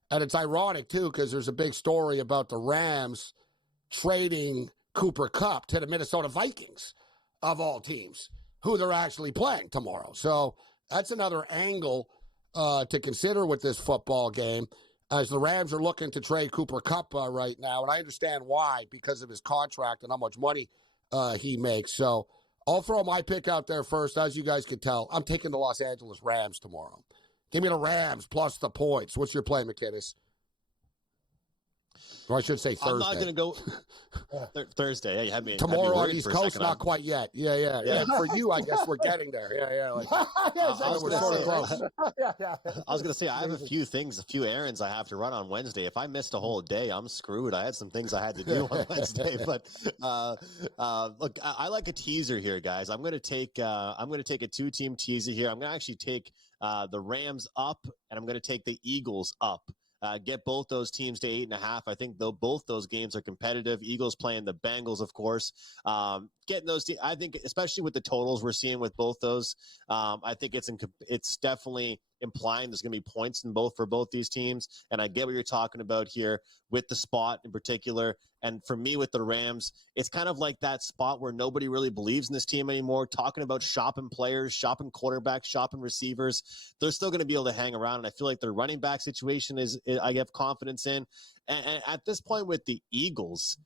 And it's ironic, too, because there's a big story about the Rams trading Cooper Kupp to the Minnesota Vikings, of all teams, who they're actually playing tomorrow. So that's another angle to consider with this football game, as the Rams are looking to trade Cooper Kupp right now. And I understand why, because of his contract and how much money he makes. So I'll throw my pick out there first. As you guys can tell, I'm taking the Los Angeles Rams tomorrow. Give me the Rams plus the points. What's your play, McKinnis? Or I should say Thursday. I'm not going to go Thursday. Yeah, you had me tomorrow on East Coast, not quite yet. Yeah. For you, I guess we're getting there. Yeah. Like, I was going to say, I have a few errands I have to run on Wednesday. If I missed a whole day, I'm screwed. I had some things I had to do on Wednesday. But look, I like a teaser here, guys. I'm going to take a 2-team teaser here. I'm going to actually take the Rams up, and I'm going to take the Eagles up. Get both those teams to 8.5. I think both those games are competitive. Eagles playing the Bengals, of course. Getting those, I think, especially with the totals we're seeing with both those, I think it's definitely implying there's going to be points for both these teams. And I get what you're talking about here with the spot in particular. And for me, with the Rams, it's kind of like that spot where nobody really believes in this team anymore. Talking about shopping players, shopping quarterbacks, shopping receivers. They're still going to be able to hang around. And I feel like their running back situation I have confidence in. And at this point with the Eagles,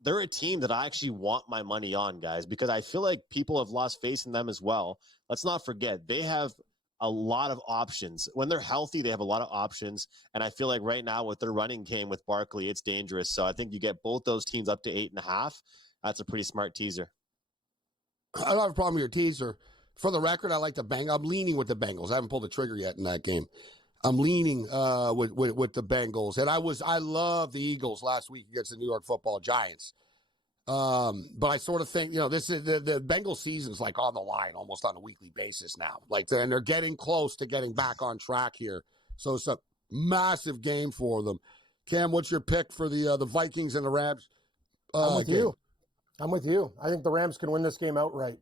they're a team that I actually want my money on, guys, because I feel like people have lost faith in them as well. Let's not forget, they have a lot of options. When they're healthy, they have a lot of options. And I feel like right now with their running game with Barkley, it's dangerous. So I think you get both those teams up to 8.5. That's a pretty smart teaser. I don't have a problem with your teaser. For the record, I like the Bengals. I'm leaning with the Bengals. I haven't pulled the trigger yet in that game. I'm leaning with the Bengals. And I love the Eagles last week against the New York Football Giants. But I sort of think, this is the Bengals season's like on the line almost on a weekly basis now. And they're getting close to getting back on track here. So it's a massive game for them. Cam, what's your pick for the Vikings and the Rams? I'm with you. I think the Rams can win this game outright.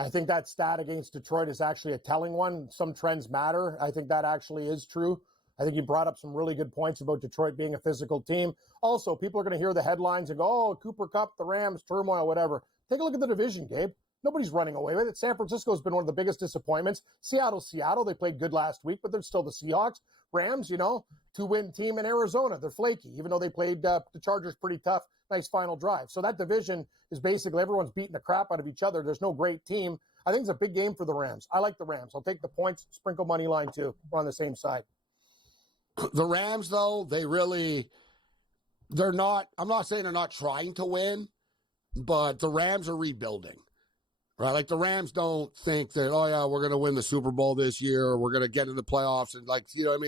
I think that stat against Detroit is actually a telling one. Some trends matter. I think that actually is true. I think you brought up some really good points about Detroit being a physical team. Also, people are going to hear the headlines and go, oh, Cooper Kupp, the Rams, turmoil, whatever. Take a look at the division, Gabe. Nobody's running away with it. San Francisco's been one of the biggest disappointments. Seattle, they played good last week, but they're still the Seahawks. Rams, 2-win team in Arizona. They're flaky, even though they played the Chargers pretty tough. Nice final drive. So that division is basically everyone's beating the crap out of each other. There's no great team. I think it's a big game for the Rams. I like the Rams. I'll take the points, sprinkle money line too. We're on the same side. The Rams, though, they're not, I'm not saying they're not trying to win, but the Rams are rebuilding, right? Like the Rams don't think that, oh yeah, we're going to win the Super Bowl this year, or we're going to get in the playoffs and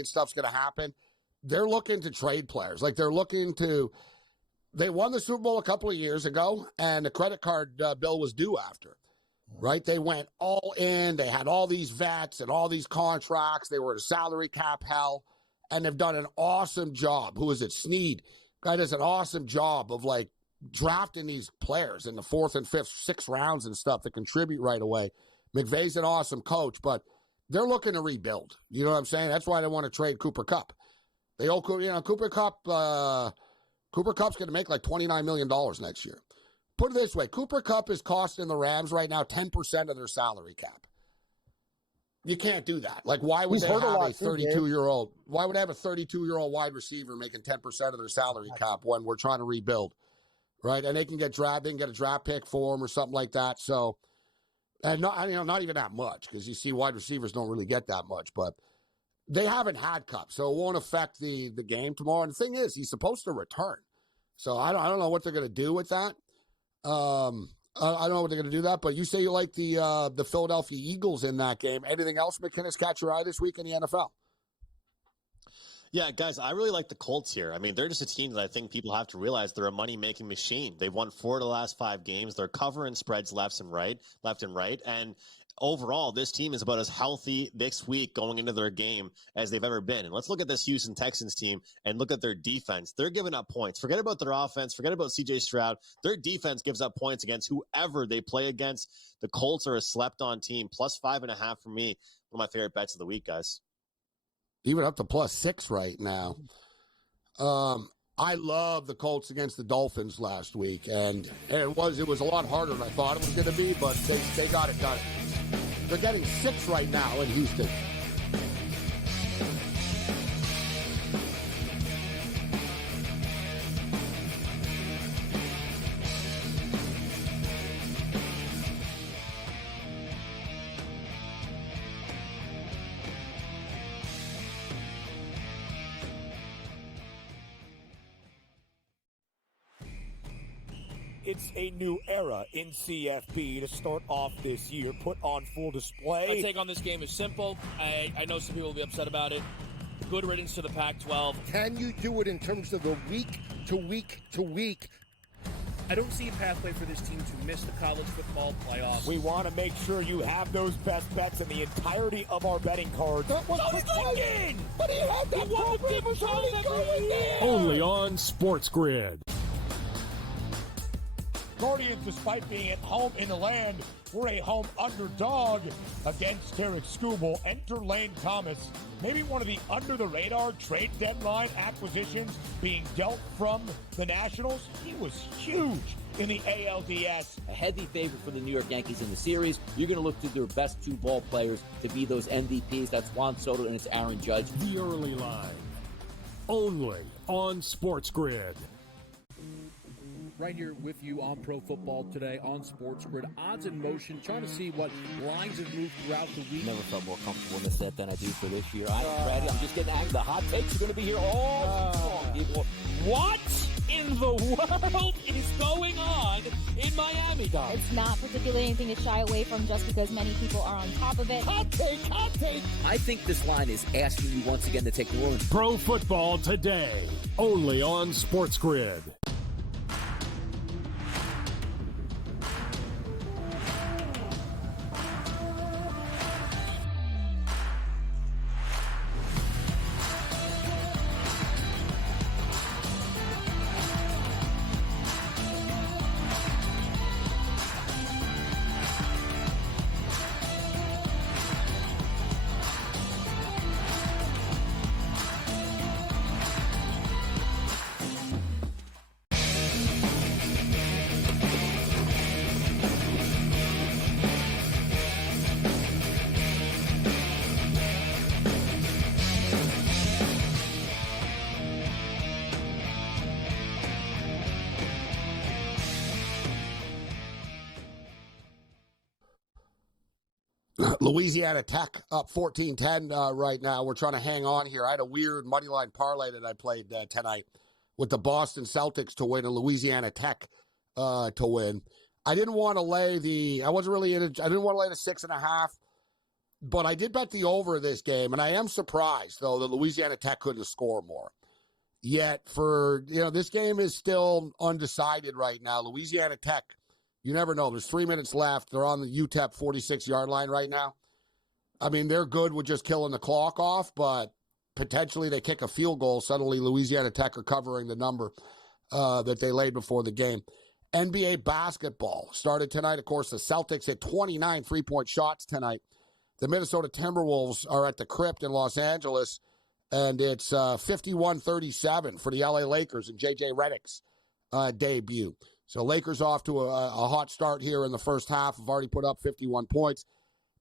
stuff's going to happen. They're looking to trade players. Like they're looking to They won the Super Bowl a couple of years ago, and the credit card bill was due after, right? They went all in. They had all these vets and all these contracts. They were in salary cap hell, and they've done an awesome job. Who is it? Snead. Guy does an awesome job of, like, drafting these players in the 4th and 5th, 6th rounds and stuff that contribute right away. McVay's an awesome coach, but they're looking to rebuild. You know what I'm saying? That's why they want to trade Cooper Kupp. They owe, Cooper Kupp. Cooper Kupp's going to make like $29 million next year. Put it this way: Cooper Kupp is costing the Rams right now 10% of their salary cap. You can't do that. Like, why would they have a 32-year-old? Why would they have a 32-year-old wide receiver making 10% of their salary cap when we're trying to rebuild, right? And they can get a draft pick for him or something like that. So, and not even that much, because you see wide receivers don't really get that much, but they haven't had Kupp, so it won't affect the game tomorrow. And the thing is, he's supposed to return, so I don't know what they're going to do with that. I don't know what they're going to do that, but you say you like the Philadelphia Eagles in that game. Anything else, McKinnis, catch your eye this week in the NFL? Yeah, guys, I really like the Colts here. I mean, they're just a team that I think people have to realize they're a money-making machine. They've won 4 of the last 5 games. They're covering spreads left and right. And overall, this team is about as healthy this week going into their game as they've ever been. And let's look at this Houston Texans team and look at their defense. They're giving up points. Forget about their offense. Forget about C.J. Stroud. Their defense gives up points against whoever they play against. The Colts are a slept-on team. Plus 5.5 for me. One of my favorite bets of the week, guys. Even up to plus 6 right now. I love the Colts against the Dolphins last week, and it was a lot harder than I thought it was going to be, but they got it done. They're getting 6 right now in Houston. It's a new era in CFP to start off this year, put on full display. My take on this game is simple. I know some people will be upset about it. Good riddance to the Pac-12. Can you do it in terms of the week to week to week? I don't see a pathway for this team to miss the college football playoffs. We want to make sure you have those best bets in the entirety of our betting cards. That was Lincoln! But he had that program was going there! Only on SportsGrid. Guardians, despite being at home in the land, were a home underdog against Tarek Skubal. Enter Lane Thomas, maybe one of the under-the-radar trade deadline acquisitions being dealt from the Nationals. He was huge in the ALDS. A heavy favorite for the New York Yankees in the series. You're going to look to their best 2 ball players to be those MVPs. That's Juan Soto and it's Aaron Judge. The early line. Only on SportsGrid. Right here with you on Pro Football Today on SportsGrid. Odds in motion, trying to see what lines have moved throughout the week. Never felt more comfortable in this set than I do for this year. I'm ready. I'm just getting angry. The hot takes are going to be here all long, people. What in the world is going on in Miami, guys? It's not particularly anything to shy away from just because many people are on top of it. Hot take, hot take. I think this line is asking you once again to take the room. Pro Football Today. Only on SportsGrid. Louisiana Tech up 14-10 right now. We're trying to hang on here. I had a weird moneyline parlay that I played tonight with the Boston Celtics to win and Louisiana Tech to win. I didn't want to lay the 6.5, but I did bet the over this game, and I am surprised, though, that Louisiana Tech couldn't score more. yet for, this game is still undecided right now. Louisiana Tech, you never know. There's 3 minutes left. They're on the UTEP 46-yard line right now. I mean, they're good with just killing the clock off, but potentially they kick a field goal. Suddenly Louisiana Tech are covering the number that they laid before the game. NBA basketball started tonight. Of course, the Celtics hit 29 three-point shots tonight. The Minnesota Timberwolves are at the Crypt in Los Angeles, and it's 51-37 for the LA Lakers and J.J. Redick's debut. So Lakers off to a hot start here in the first half. Have already put up 51 points.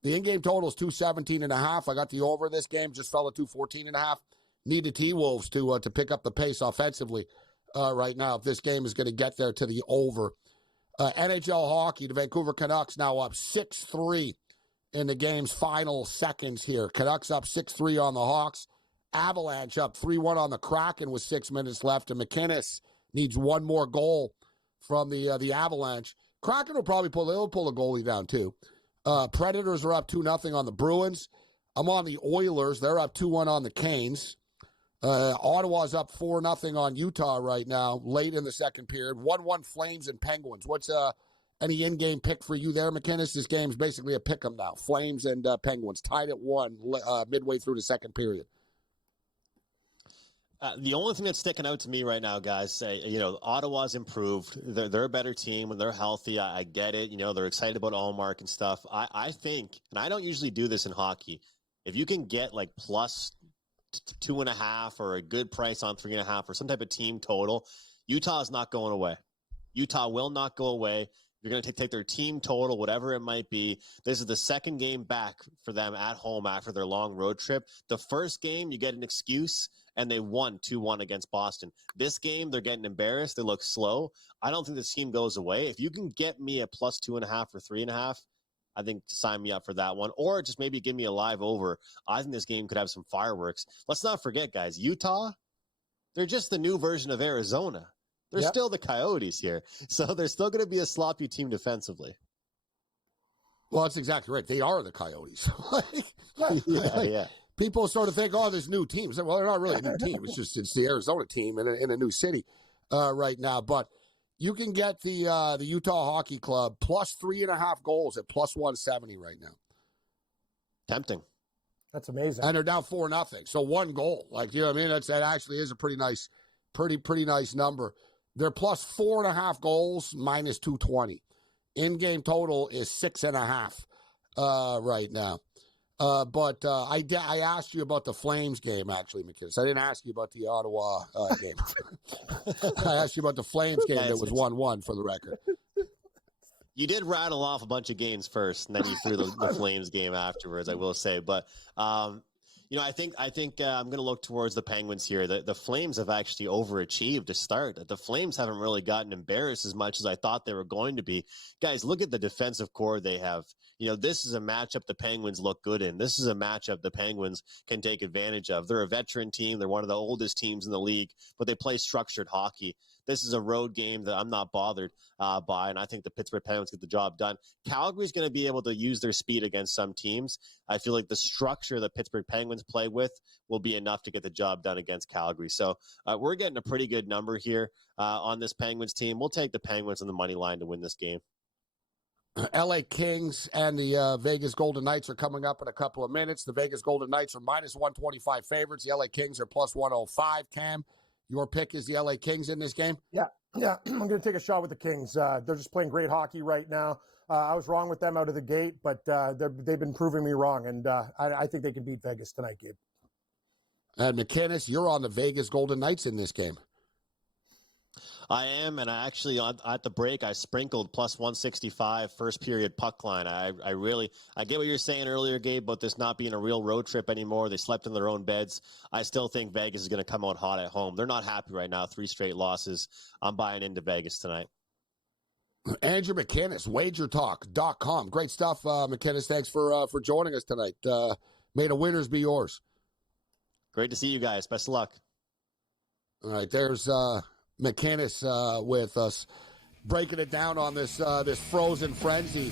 The in-game total is 217.5. I got the over this game. Just fell to 214.5. Need the T-Wolves to pick up the pace offensively right now if this game is going to get there to the over. NHL hockey, the Vancouver Canucks now up 6-3 in the game's final seconds here. Canucks up 6-3 on the Hawks. Avalanche up 3-1 on the Kraken with 6 minutes left. And McInnes needs one more goal from the Avalanche. Kraken will probably pull a goalie down too. Predators are up 2-0 on the Bruins. I'm on the Oilers. They're up 2-1 on the Canes. Ottawa's up 4-0 on Utah right now, late in the second period. 1-1 Flames and Penguins. What's any in-game pick for you there, McInnes? This game's basically a pick 'em now. Flames and Penguins tied at 1 midway through the second period. The only thing that's sticking out to me right now, guys, Ottawa's improved. They're a better team when they're healthy. I get it. They're excited about Allmark and stuff. I think, and I don't usually do this in hockey, if you can get like plus 2.5 or a good price on 3.5 or some type of team total, Utah is not going away. Utah will not go away. You're going to take their team total, whatever it might be. This is the second game back for them at home after their long road trip. The first game, you get an excuse, and they won 2-1 against Boston. This game, they're getting embarrassed. They look slow. I don't think this team goes away. If you can get me a plus 2.5 or 3.5, I think sign me up for that one. Or just maybe give me a live over. I think this game could have some fireworks. Let's not forget, guys, Utah, they're just the new version of Arizona. They're still the Coyotes here. So they're still going to be a sloppy team defensively. Well, that's exactly right. They are the Coyotes. Yeah. People sort of think, there's new teams. Well, they're not really a new team. It's the Arizona team in a new city right now. But you can get the Utah Hockey Club plus 3.5 goals at plus 170 right now. Tempting. That's amazing. And they're down 4-0. So one goal. Like, you know what I mean? That actually is a pretty nice number. They're plus 4.5 goals, minus 220. In-game total is 6.5 right now. But I asked you about the Flames game, actually, McInnes. I didn't ask you about the Ottawa game. I asked you about the Flames game that was 1-1 for the record. You did rattle off a bunch of games first, and then you threw the Flames game afterwards, I will say. But, I think I'm going to look towards the Penguins here. The Flames have actually overachieved to start. The Flames haven't really gotten embarrassed as much as I thought they were going to be. Guys, look at the defensive core they have. This is a matchup the Penguins look good in. This is a matchup the Penguins can take advantage of. They're a veteran team. They're one of the oldest teams in the league, but they play structured hockey. This is a road game that I'm not bothered by, and I think the Pittsburgh Penguins get the job done. Calgary's going to be able to use their speed against some teams. I feel like the structure the Pittsburgh Penguins play with will be enough to get the job done against Calgary. So we're getting a pretty good number here on this Penguins team. We'll take the Penguins on the money line to win this game. LA Kings and the Vegas Golden Knights are coming up in a couple of minutes. The Vegas Golden Knights are minus 125 favorites. The LA Kings are plus 105. Cam, your pick is the LA Kings in this game? Yeah. I'm going to take a shot with the Kings. They're just playing great hockey right now. I was wrong with them out of the gate, but they've been proving me wrong, and I think they can beat Vegas tonight, Gabe. And McInnes, you're on the Vegas Golden Knights in this game. I am, and I actually, at the break, I sprinkled plus 165 first period puck line. I get what you're saying earlier, Gabe, about this not being a real road trip anymore. They slept in their own beds. I still think Vegas is going to come out hot at home. They're not happy right now, 3 straight losses. I'm buying into Vegas tonight. Andrew McInnes, wagertalk.com. Great stuff, McInnes. Thanks for joining us tonight. May the winners be yours. Great to see you guys. Best of luck. All right, there's McInnes with us, breaking it down on this frozen frenzy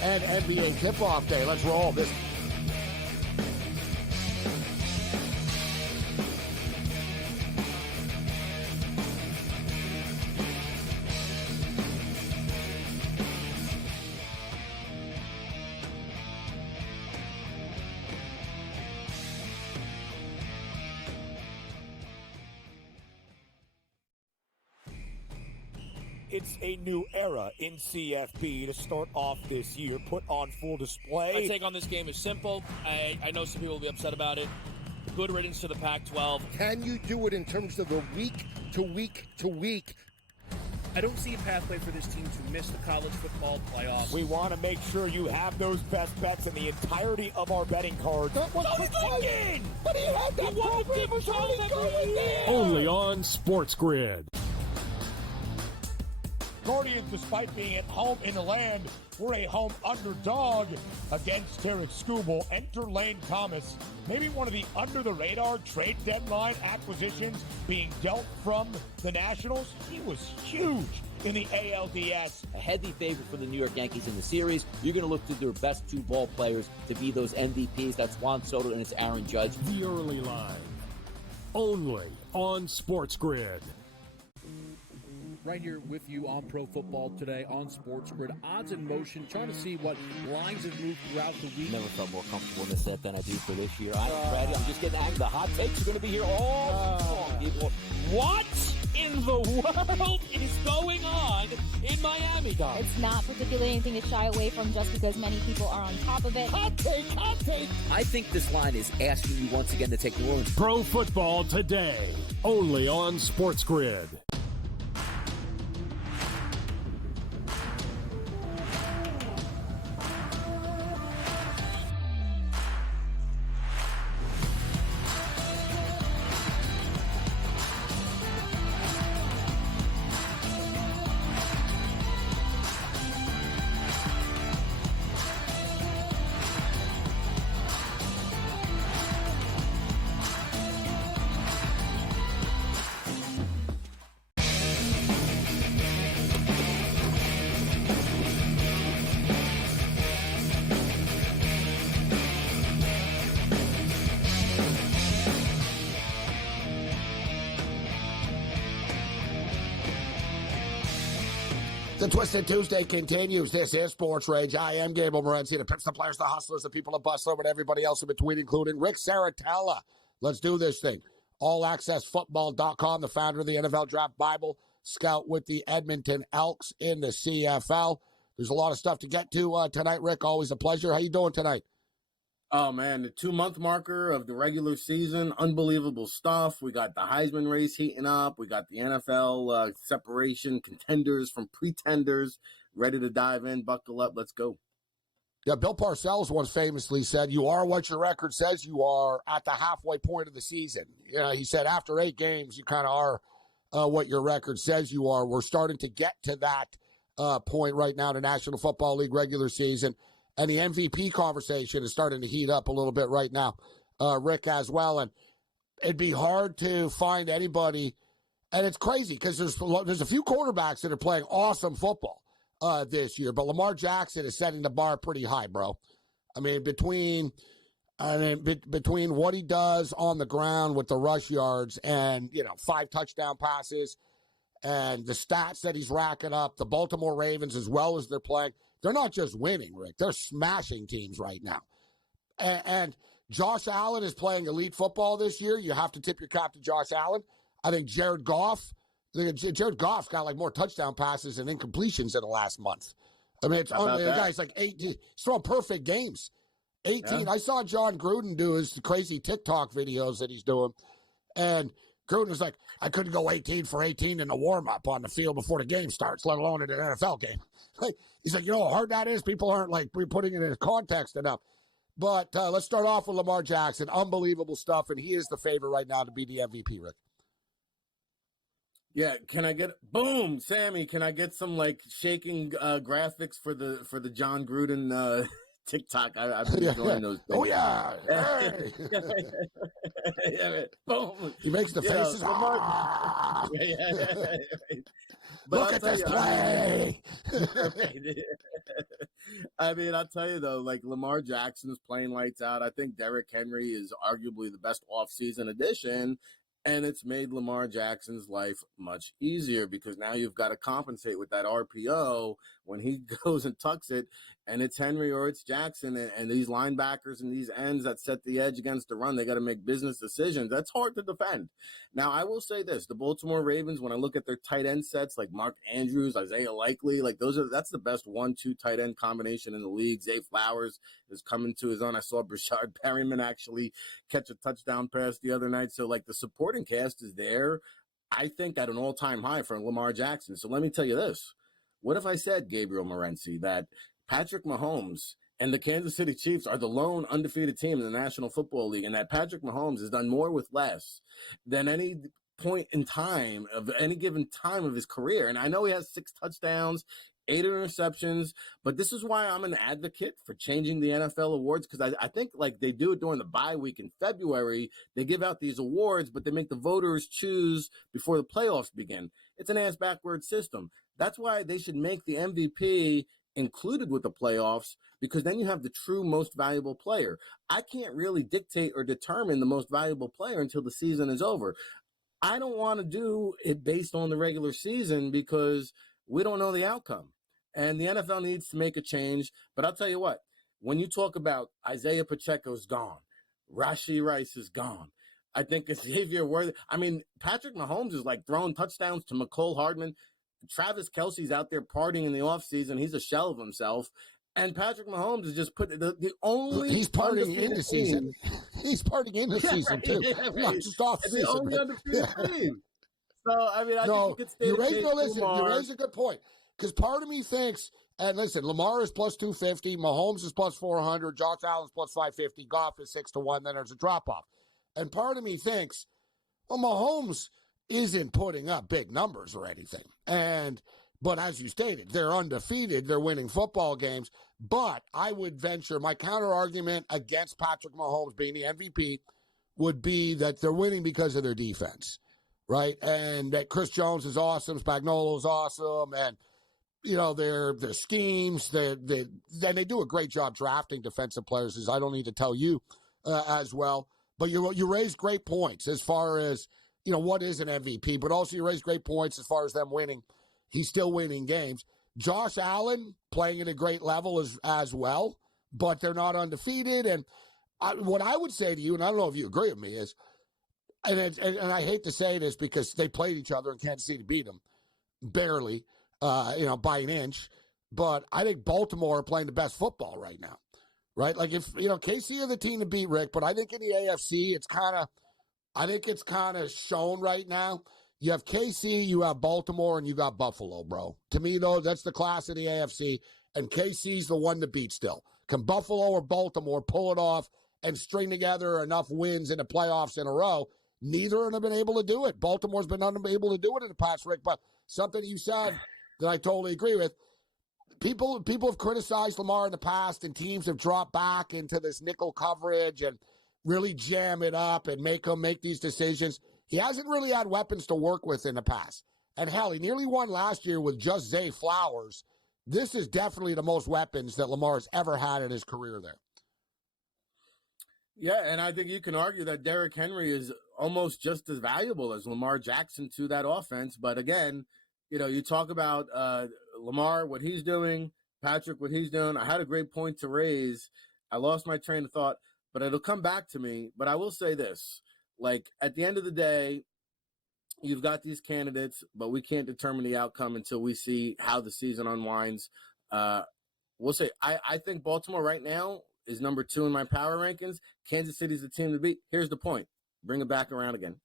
and NBA tip-off day. Let's roll this. it's a new era in CFP to start off this year, put on full display. My take on this game is simple. I know some people will be upset about it. Good riddance to the Pac-12. Can you do it in terms of the week to week to week? I don't see a pathway for this team to miss the college football playoffs. We want to make sure you have those best bets in the entirety of our betting cards. But he had that program was going there. Only on SportsGrid. Guardians, despite being at home in the land, were a home underdog against Tarek Skubal. Enter Lane Thomas, maybe one of the under-the-radar trade deadline acquisitions being dealt from the Nationals. He was huge in the ALDS. A heavy favorite for the New York Yankees in the series. You're going to look to their best two ball players to be ththose MVPs. That's Juan Soto and it's Aaron Judge. The early line. Only on SportsGrid. Right here with you on Pro Football Today on SportsGrid. Odds in motion, trying to see what lines have moved throughout the week. Never felt more comfortable in this set than I do for this year. I'm just getting angry. The hot takes are going to be here all long, people. What in the world is going on in Miami, guys? It's not particularly anything to shy away from just because many people are on top of it. Hot take, hot take. I think this line is asking you once again to take New Orleans. Pro Football Today. Only on SportsGrid. The Twisted Tuesday continues. This is SportsRage. I am Gabriel Morency. The pimps, the players, the hustlers, the people, the bustler, and everybody else in between, including Rick Saratella. Let's do this thing. AllAccessFootball.com, the founder of the NFL Draft Bible, scout with the Edmonton Elks in the CFL. There's a lot of stuff to get to tonight, Rick. Always a pleasure. How you doing tonight? Oh, man, the 2-month marker of the regular season, unbelievable stuff. We got the Heisman race heating up. We got the NFL separation, contenders from pretenders, ready to dive in. Buckle up. Let's go. Yeah, Bill Parcells once famously said, you are what your record says you are at the halfway point of the season. You know, he said after 8 games, you kind of are what your record says you are. We're starting to get to that point right now in the National Football League regular season. And the MVP conversation is starting to heat up a little bit right now, Rick, as well. And it'd be hard to find anybody. And it's crazy because there's a few quarterbacks that are playing awesome football this year. But Lamar Jackson is setting the bar pretty high, bro. I mean, between what he does on the ground with the rush yards and, 5 touchdown passes and the stats that he's racking up, the Baltimore Ravens, as well as they're playing, they're not just winning, Rick. They're smashing teams right now. And Josh Allen is playing elite football this year. You have to tip your cap to Josh Allen. I think Jared Goff's got like more touchdown passes and incompletions in the last month. I mean, it's unbelievable. The guy's like 18. He's throwing perfect games. 18. Yeah. I saw John Gruden do his crazy TikTok videos that he's doing. And Gruden was like, I couldn't go 18 for 18 in a warm-up on the field before the game starts, let alone in an NFL game. Like, he's like, you know how hard that is? People aren't, like, putting it in context enough. But let's start off with Lamar Jackson. Unbelievable stuff, and he is the favorite right now to be the MVP, Rick. Yeah, can I get boom, Sammy? Can I get some like shaking graphics for the John Gruden TikTok? I've been enjoying those things. Oh yeah, hey. Yeah, boom. He makes the faces. But look at this play. I mean, I'll tell you though, like Lamar Jackson is playing lights out. I think Derrick Henry is arguably the best offseason addition. And it's made Lamar Jackson's life much easier because now you've got to compensate with that RPO when he goes and tucks it, and it's Henry or it's Jackson, and these linebackers and these ends that set the edge against the run, they got to make business decisions. That's hard to defend. Now, I will say this: the Baltimore Ravens, when I look at their tight end sets, like Mark Andrews, Isaiah Likely, like that's the best 1-2 tight end combination in the league. Zay Flowers is coming to his own. I saw Brashard Perryman actually catch a touchdown pass the other night. So, like, the supporting cast is there, I think, at an all-time high for Lamar Jackson. So let me tell you this. What if I said, Gabriel Morency, that Patrick Mahomes and the Kansas City Chiefs are the lone undefeated team in the National Football League, and that Patrick Mahomes has done more with less than any point in time of any given time of his career? And I know he has 6 touchdowns, 8 interceptions, but this is why I'm an advocate for changing the NFL awards, because I think, like, they do it during the bye week in February. They give out these awards, but they make the voters choose before the playoffs begin. It's an ass-backwards system. That's why they should make the MVP included with the playoffs, because then you have the true most valuable player. I can't really dictate or determine the most valuable player until the season is over. I don't want to do it based on the regular season because we don't know the outcome. And the NFL needs to make a change. But I'll tell you what, when you talk about Isaiah Pacheco's gone, Rashee Rice is gone, I think Xavier Worthy, I mean, Patrick Mahomes is like throwing touchdowns to McCole Hardman. Travis Kelce's out there partying in the offseason. He's a shell of himself. And Patrick Mahomes is just put the only. He's partying in the season. He's partying in the season, too. Not just off season. The only undefeated team. So, I mean, I think you could stay you raise a good point. Because part of me thinks, and listen, Lamar is plus 250, Mahomes is plus 400, Josh Allen's plus 550, Goff is 6-1, then there's a drop-off. And part of me thinks, well, Mahomes isn't putting up big numbers or anything. But as you stated, they're undefeated, they're winning football games. But I would venture, my counter-argument against Patrick Mahomes being the MVP would be that they're winning because of their defense. Right, and that Chris Jones is awesome, Spagnuolo is awesome, and you know their schemes. They do a great job drafting defensive players, as I don't need to tell you as well. But you raise great points as far as what is an MVP, but also you raise great points as far as them winning. He's still winning games. Josh Allen playing at a great level as well, but they're not undefeated. And what I would say to you, and I don't know if you agree with me, is. And I hate to say this because they played each other and Kansas City beat them barely, by an inch. But I think Baltimore are playing the best football right now, right? Like if KC are the team to beat, Rick. But I think in the AFC, it's kind of shown right now. You have KC, you have Baltimore, and you got Buffalo, bro. To me, though, that's the class of the AFC, and KC's the one to beat still. Can Buffalo or Baltimore pull it off and string together enough wins in the playoffs in a row? Neither of them have been able to do it. Baltimore's been unable to do it in the past, Rick. But something you said that I totally agree with. People have criticized Lamar in the past, and teams have dropped back into this nickel coverage and really jam it up and make him make these decisions. He hasn't really had weapons to work with in the past. And hell, he nearly won last year with just Zay Flowers. This is definitely the most weapons that Lamar has ever had in his career there. Yeah, and I think you can argue that Derrick Henry is almost just as valuable as Lamar Jackson to that offense. But again, you talk about Lamar, what he's doing, Patrick, what he's doing. I had a great point to raise. I lost my train of thought, but it'll come back to me. But I will say this, like at the end of the day, you've got these candidates, but we can't determine the outcome until we see how the season unwinds. We'll say, I think Baltimore right now is number 2 in my power rankings. Kansas City's the team to beat. Here's the point. Bring it back around again.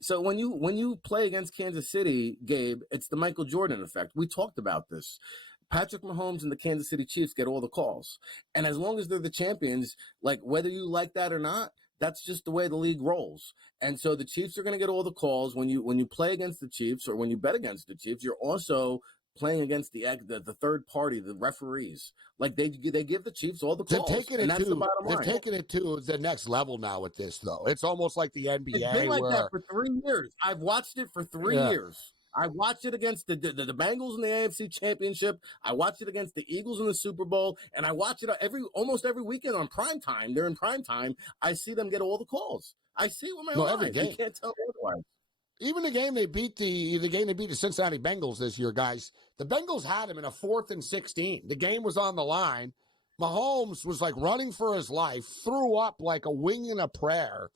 So when you play against Kansas City, Gabe, it's the Michael Jordan effect. We talked about this. Patrick Mahomes and the Kansas City Chiefs get all the calls. And as long as they're the champions, like whether you like that or not, that's just the way the league rolls. And so the Chiefs are going to get all the calls. When you play against the Chiefs or when you bet against the Chiefs, you're also playing against the third party, the referees. Like they give the Chiefs all the calls. They're taking it to the next level now with this, though. It's almost like the NBA. It's been like that for 3 years. I've watched it for 3 years. I watched it against the Bengals in the AFC Championship. I watched it against the Eagles in the Super Bowl, and I watch it almost every weekend on prime time. They're in prime time. I see them get all the calls. I see it with my own eyes. You can't tell me otherwise. Even the game they beat the Cincinnati Bengals this year, guys, the Bengals had him in a 4th and 16. The game was on the line. Mahomes was like running for his life, threw up like a wing and a prayer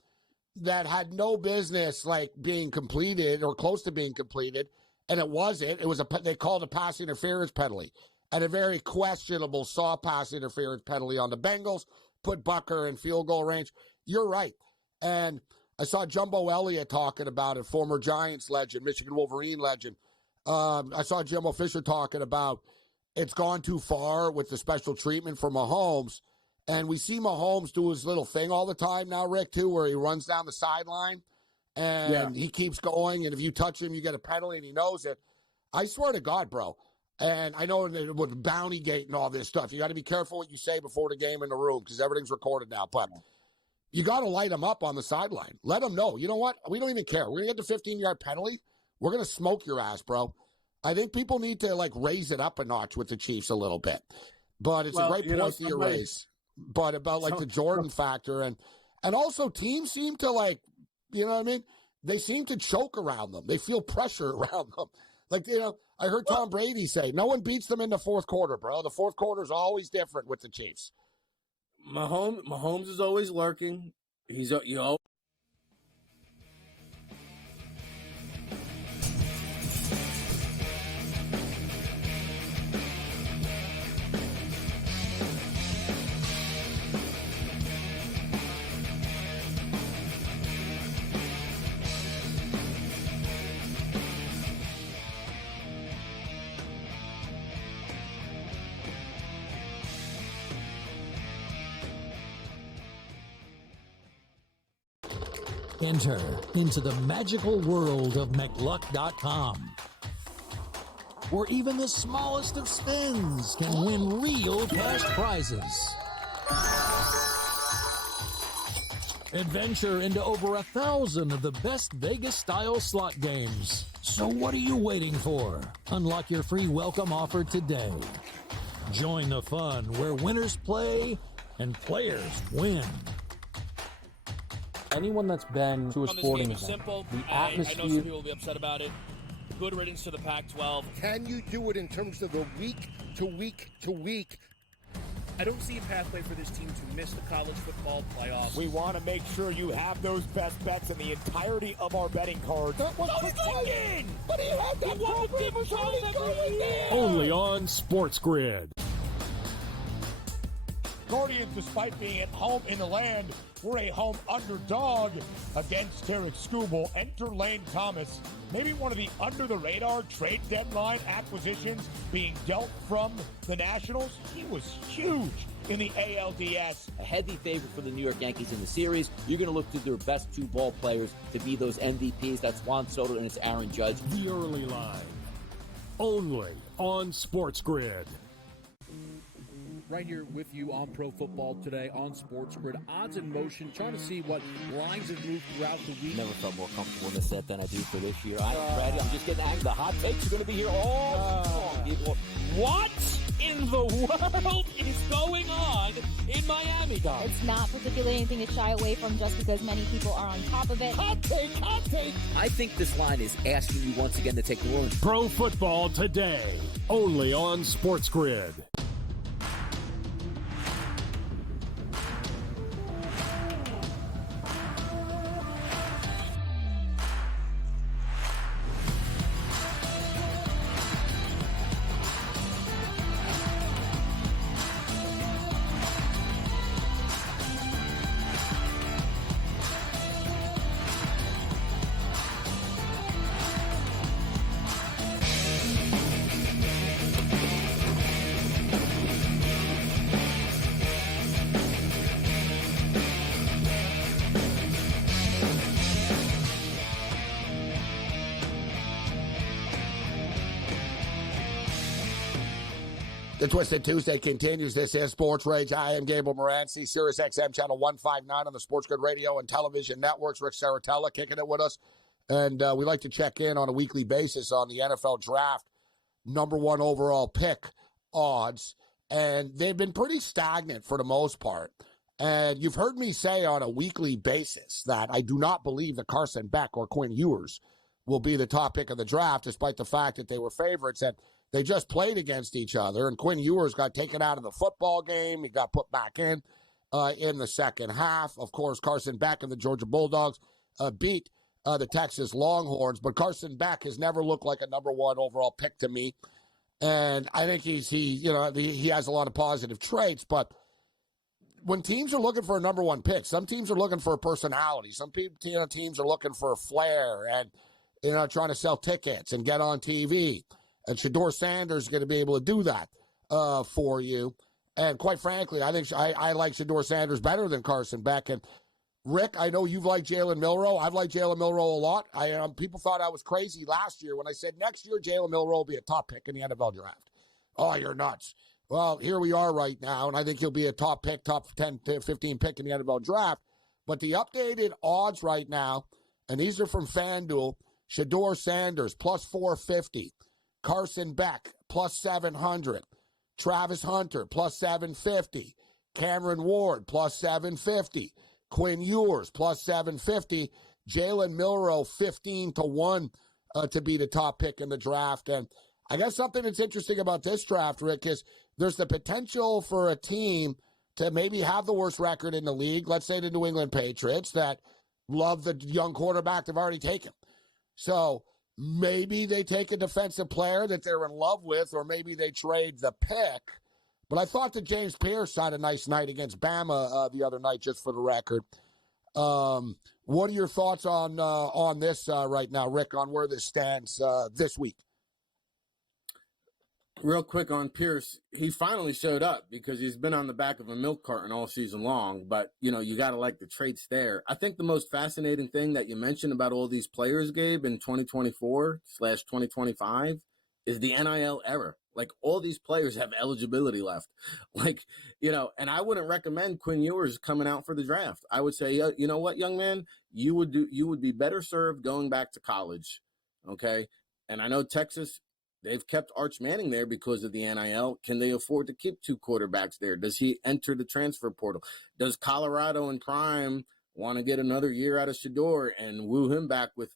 that had no business like being completed or close to being completed, and it wasn't. It was they called a pass interference penalty and a very questionable saw pass interference penalty on the Bengals, put Bucker in field goal range. You're right. And I saw Jumbo Elliott talking about it, former Giants legend, Michigan Wolverine legend. I saw Jimbo Fisher talking about it's gone too far with the special treatment for Mahomes. And we see Mahomes do his little thing all the time now, Rick, too, where he runs down the sideline and he keeps going. And if you touch him, you get a penalty, and he knows it. I swear to God, bro. And I know with Bounty Gate and all this stuff, you got to be careful what you say before the game in the room because everything's recorded now. But you got to light him up on the sideline. Let him know. You know what? We don't even care. We're going to get the 15-yard penalty. We're going to smoke your ass, bro. I think people need to, like, raise it up a notch with the Chiefs a little bit. But it's a great point that you raise. But about, like, the Jordan factor. And also teams seem to, like, you know what I mean? They seem to choke around them. They feel pressure around them. Like, you know, I heard Tom Brady say, no one beats them in the fourth quarter, bro. The fourth quarter is always different with the Chiefs. Mahomes is always lurking. He's, you know. Enter into the magical world of McLuck.com, where even the smallest of spins can win real cash prizes. Adventure into over 1,000 of the best Vegas-style slot games. So what are you waiting for? Unlock your free welcome offer today. Join the fun where winners play and players win. Anyone that's been to a sporting event, simple. the I know some atmosphere. people will be upset about it. Good riddance to the Pac-12. Can you do it in terms of the week to week to week? I don't see a pathway for this team to miss the college football playoffs. We want to make sure you have those best bets in the entirety of our betting cards. That was Again! But he had that program going there! Only on SportsGrid. Guardians, despite being at home in the land, were a home underdog against Tarek Skubal. Enter Lane Thomas, maybe one of the under-the-radar trade deadline acquisitions being dealt from the Nationals. He was huge in the ALDS. A heavy favorite for the New York Yankees in the series. You're going to look to their best two ball players to be those MVPs. That's Juan Soto and it's Aaron Judge. The early line. Only on SportsGrid. Right here with you on Pro Football Today on SportsGrid. Odds in motion, trying to see what lines have moved throughout the week. Never felt more comfortable in this set than I do for this year. I'm just getting angry. The hot takes are going to be here all strong, people. What in the world is going on in Miami, guys? It's not particularly anything to shy away from just because many people are on top of it. Hot take, hot take. I think this line is asking you once again to take the Orange. Pro Football Today. Only on SportsGrid. The Twisted Tuesday continues. This is SportsRage. I am Gabriel Morency, Sirius XM Channel 159 on the SportsGrid Radio and Television Networks. Rick Saratella kicking it with us. And we like to check in on a weekly basis on the NFL Draft #1 overall pick odds. And they've been pretty stagnant for the most part. And you've heard me say on a weekly basis that I do not believe that Carson Beck or Quinn Ewers will be the top pick of the draft, despite the fact that they were favorites. And they just played against each other, and Quinn Ewers got taken out of the football game. He got put back in the second half. Of course, Carson Beck and the Georgia Bulldogs beat the Texas Longhorns, but Carson Beck has never looked like a number one overall pick to me. And I think he has a lot of positive traits, but when teams are looking for a number one pick, some teams are looking for a personality. Some teams are looking for a flair and trying to sell tickets and get on TV. And Shedeur Sanders is going to be able to do that for you. And quite frankly, I think I like Shedeur Sanders better than Carson Beck. And Rick, I know you've liked Jalen Milroe. I've liked Jalen Milroe a lot. People thought I was crazy last year when I said next year Jalen Milroe will be a top pick in the NFL draft. Oh, you're nuts. Well, here we are right now, and I think he'll be a top 10 to 15 pick in the NFL draft. But the updated odds right now, and these are from FanDuel, Shedeur Sanders, plus 450. Carson Beck, plus 700. Travis Hunter, plus 750. Cameron Ward, plus 750. Quinn Ewers, plus 750. Jalen Milroe, 15-1 to be the top pick in the draft. And I guess something that's interesting about this draft, Rick, is there's the potential for a team to maybe have the worst record in the league, let's say the New England Patriots, that love the young quarterback they've already taken. So maybe they take a defensive player that they're in love with, or maybe they trade the pick. But I thought that James Pierce had a nice night against Bama the other night, just for the record. What are your thoughts on this right now, Rick, on where this stands this week? Real quick on Pierce, he finally showed up because he's been on the back of a milk carton all season long. But, you got to like the traits there. I think the most fascinating thing that you mentioned about all these players, Gabe, in 2024/2025 is the NIL era. Like, all these players have eligibility left. And I wouldn't recommend Quinn Ewers coming out for the draft. I would say, you know what, young man, you would be better served going back to college. Okay. And I know Texas, they've kept Arch Manning there because of the NIL. Can they afford to keep two quarterbacks there? Does he enter the transfer portal? Does Colorado in prime want to get another year out of Shedeur and woo him back with,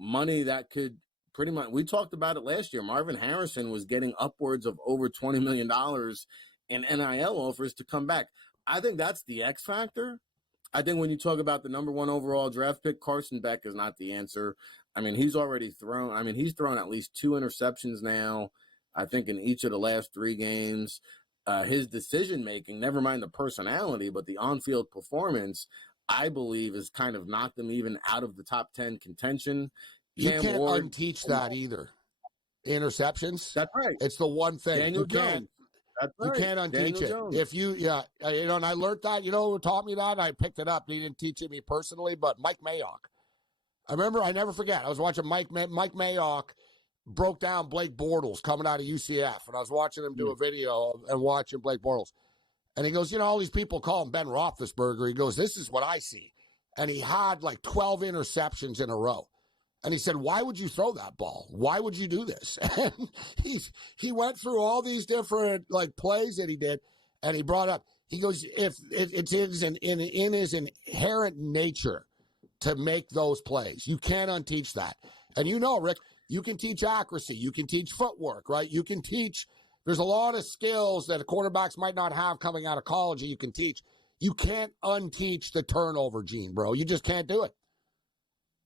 money that could pretty much, we talked about it last year. Marvin Harrison was getting upwards of over $20 million in NIL offers to come back. I think that's the X factor. I think when you talk about the number one overall draft pick, Carson Beck is not the answer. He's already thrown. He's thrown at least 2 interceptions now, I think, in each of the last 3 games. His decision-making, never mind the personality, but the on-field performance, I believe, has kind of knocked him even out of the top 10 contention. You can't unteach that either. Interceptions. That's right. It's the one thing. Daniel Jones. That's right. You can't unteach it. Jones. If you, and I learned that, who taught me that? I picked it up. He didn't teach it me personally, but Mike Mayock. I never forget. I was watching Mike Mayock broke down Blake Bortles coming out of UCF, and I was watching him do a video and watching Blake Bortles. And he goes, all these people call him Ben Roethlisberger. He goes, this is what I see. And he had like 12 interceptions in a row. And he said, why would you throw that ball? Why would you do this? And he went through all these different plays that he did, and he brought up, he goes, if it's in his inherent nature to make those plays. You can't unteach that. And Rick, you can teach accuracy. You can teach footwork, right? You can teach. There's a lot of skills that quarterbacks might not have coming out of college that you can teach. You can't unteach the turnover gene, bro. You just can't do it.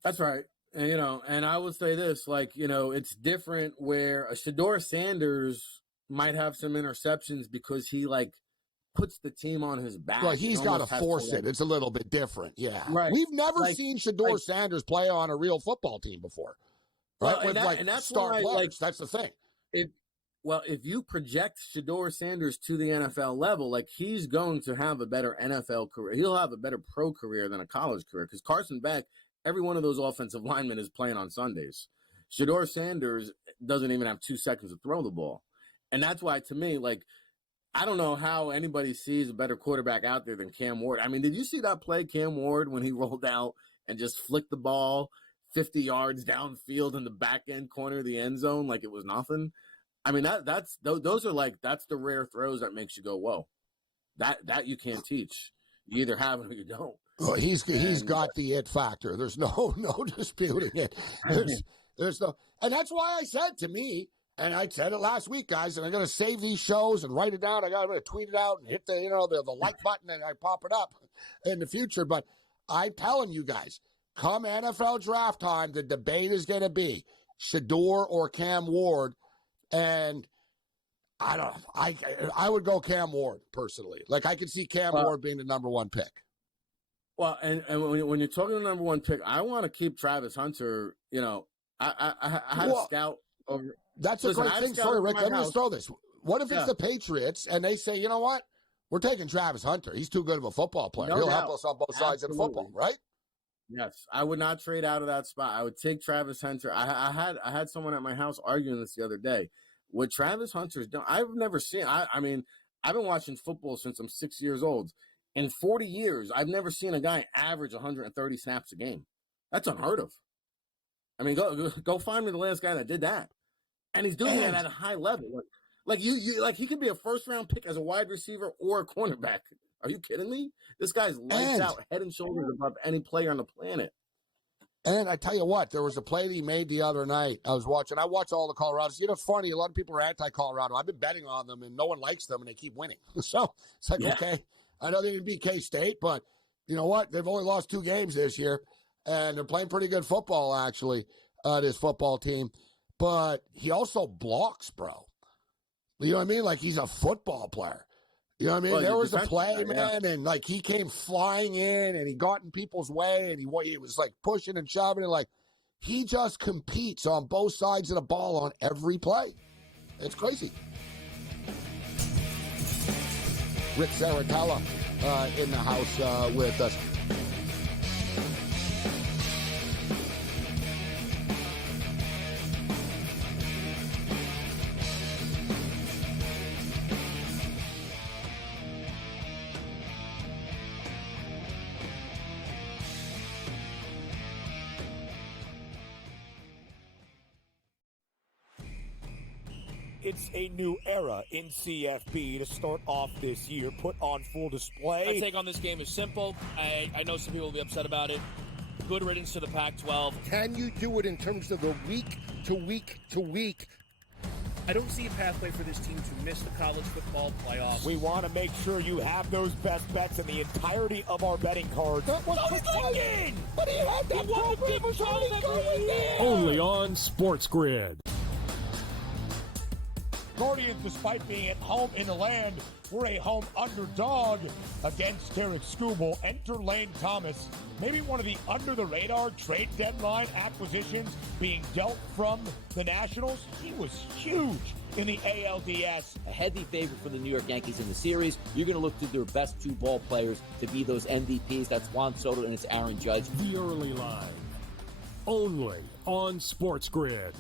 That's right. And I would say this, it's different where a Shedeur Sanders might have some interceptions because he puts the team on his back. Well, he's got to force it. It's a little bit different. Yeah. Right. We've never seen Shedeur Sanders play on a real football team before. Right. Well, with that's star players. That's the thing. If you project Shedeur Sanders to the NFL level, he's going to have a better NFL career. He'll have a better pro career than a college career because Carson Beck, every one of those offensive linemen is playing on Sundays. Shedeur Sanders doesn't even have 2 seconds to throw the ball. And that's why, to me, I don't know how anybody sees a better quarterback out there than Cam Ward. Did you see that play, Cam Ward, when he rolled out and just flicked the ball 50 yards downfield in the back end corner of the end zone like it was nothing? That's the rare throws that makes you go, whoa. That you can't teach. You either have it or you don't. Well, he's got the it factor. There's no disputing it. There's no, and that's why I said to me, and I said it last week, guys, and I'm going to save these shows and write it down. I'm going to tweet it out and hit the like button and I pop it up in the future. But I'm telling you guys, come NFL draft time, the debate is going to be Shedeur or Cam Ward, and I don't know. I would go Cam Ward personally. Like I could see Cam Ward being the number one pick. Well, and when you're talking the number one pick, I want to keep Travis Hunter. You know, I had a scout over. That's a great thing. Sorry, Rick. Let me just throw this. What if it's the Patriots and they say, you know what? We're taking Travis Hunter. He's too good of a football player. He'll help us on both sides of the football, right? Yes, I would not trade out of that spot. I would take Travis Hunter. I had someone at my house arguing this the other day. What Travis Hunter's done, I've never seen. I mean, I've been watching football since I'm 6 years old. In 40 years, I've never seen a guy average 130 snaps a game. That's unheard of. I mean, go find me the last guy that did that. And he's doing that at a high level. Like he could be a first-round pick as a wide receiver or a cornerback. Are you kidding me? This guy's lights out, head and shoulders above any player on the planet. And I tell you what, there was a play that he made the other night. I watched all the Colorados. You know, it's funny, a lot of people are anti-Colorado. I've been betting on them, and no one likes them, and they keep winning. So it's like, okay, I know they didn't beat K-State, but you know what? They've only lost 2 games this year, and they're playing pretty good football, actually, this football team. But he also blocks, bro. You know what I mean? Like, he's a football player. You know what I mean? Well, there was a play, man, and, like, he came flying in, and he got in people's way, and he was, like, pushing and shoving, and, like, he just competes on both sides of the ball on every play. It's crazy. Rick Saratella in the house with us. It's a new era in CFB to start off this year, put on full display. My take on this game is simple. I know some people will be upset about it. Good riddance to the Pac-12. Can you do it in terms of the week to week to week? I don't see a pathway for this team to miss the college football playoffs. We want to make sure you have those best bets in the entirety of our betting cards. That was again! But he had that program was only going there! Only on SportsGrid. Guardians, despite being at home in the land, were a home underdog against Derek Skubal. Enter Lane Thomas, maybe one of the under-the-radar trade deadline acquisitions being dealt from the Nationals. He was huge in the ALDS. A heavy favorite for the New York Yankees in the series. You're going to look to their best 2 ball players to be those MVPs. That's Juan Soto and it's Aaron Judge. The early line. Only on SportsGrid.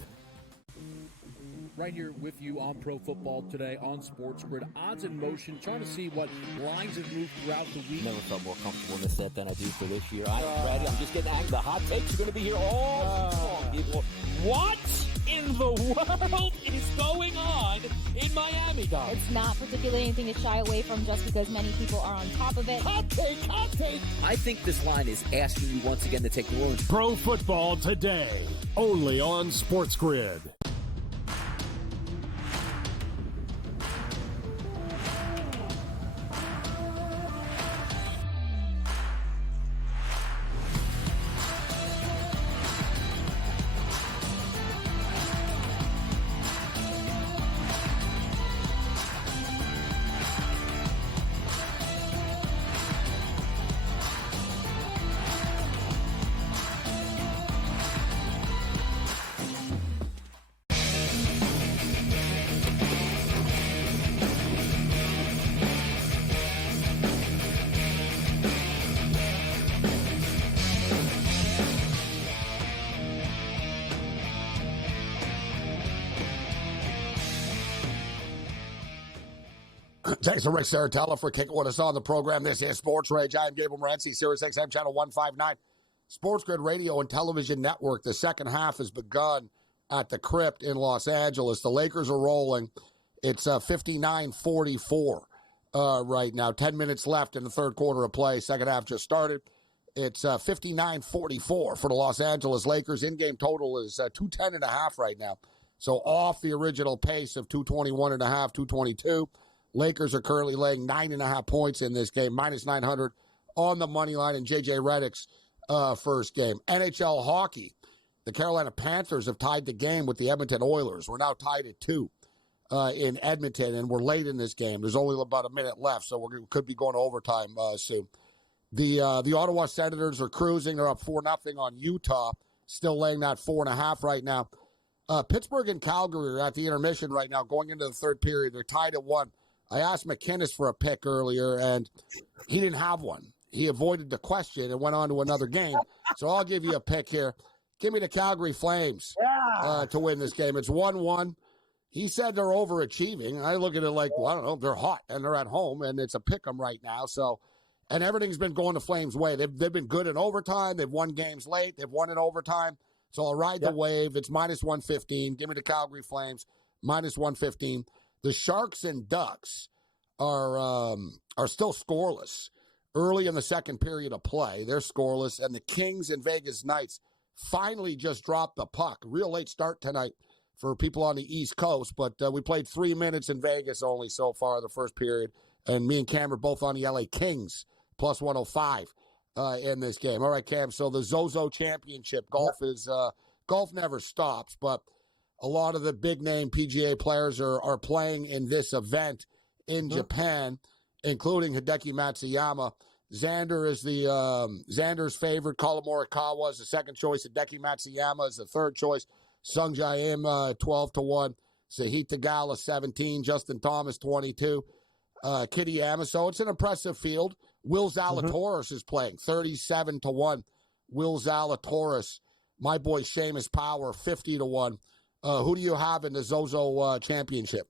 Right here with you on Pro Football Today on SportsGrid. Odds in motion, trying to see what lines have moved throughout the week. Never felt more comfortable in this set than I do for this year. I'm ready. I'm just getting angry. The hot takes are going to be here all long, people. What in the world is going on in Miami, guys? It's not particularly anything to shy away from just because many people are on top of it. Hot take, hot take. I think this line is asking you once again to take the room. Pro Football Today, only on SportsGrid. Thanks to Rick Saratella for kicking with us on the program. This is SportsRage. I am Gabriel Morency, Sirius XM Channel 159. SportsGrid Radio and Television Network. The second half has begun at the Crypt in Los Angeles. The Lakers are rolling. It's 59-44 right now. 10 minutes left in the third quarter of play. Second half just started. It's 59-44 for the Los Angeles Lakers. In-game total is 210.5 right now. So off the original pace of 221.5, 222. Lakers are currently laying 9.5 points in this game, minus 900 on the money line in J.J. Redick's first game. NHL hockey. The Carolina Panthers have tied the game with the Edmonton Oilers. We're now tied at 2 in Edmonton, and we're late in this game. There's only about a minute left, so we could be going to overtime soon. The Ottawa Senators are cruising. They're up 4-0 on Utah, still laying that 4.5 right now. Pittsburgh and Calgary are at the intermission right now, going into the third period. They're tied at 1. I asked McInnes for a pick earlier, and he didn't have one. He avoided the question and went on to another game. So I'll give you a pick here. Give me the Calgary Flames to win this game. It's 1-1. He said they're overachieving. I look at it like, well, I don't know, they're hot, and they're at home, and it's a pick 'em right now. So, and everything's been going the Flames' way. They've been good in overtime. They've won games late. They've won in overtime. So I'll ride the wave. It's minus 115. Give me the Calgary Flames, minus 115. The Sharks and Ducks are still scoreless. Early in the second period of play, they're scoreless. And the Kings and Vegas Knights finally just dropped the puck. Real late start tonight for people on the East Coast, but we played 3 minutes in Vegas only so far the first period. And me and Cam are both on the LA Kings, plus 105 in this game. All right, Cam, so the Zozo Championship, golf never stops, but a lot of the big-name PGA players are playing in this event in Japan, including Hideki Matsuyama. Xander is Xander's favorite. Colin Morikawa is the second choice. Hideki Matsuyama is the third choice. Sung Jae Im 12-1. Sahith Theegala 17. Justin Thomas 22. Kitayama. So it's an impressive field. Will Zalatoris is playing 37-1. Will Zalatoris. My boy Seamus Power 50-1. Who do you have in the Zozo Championship?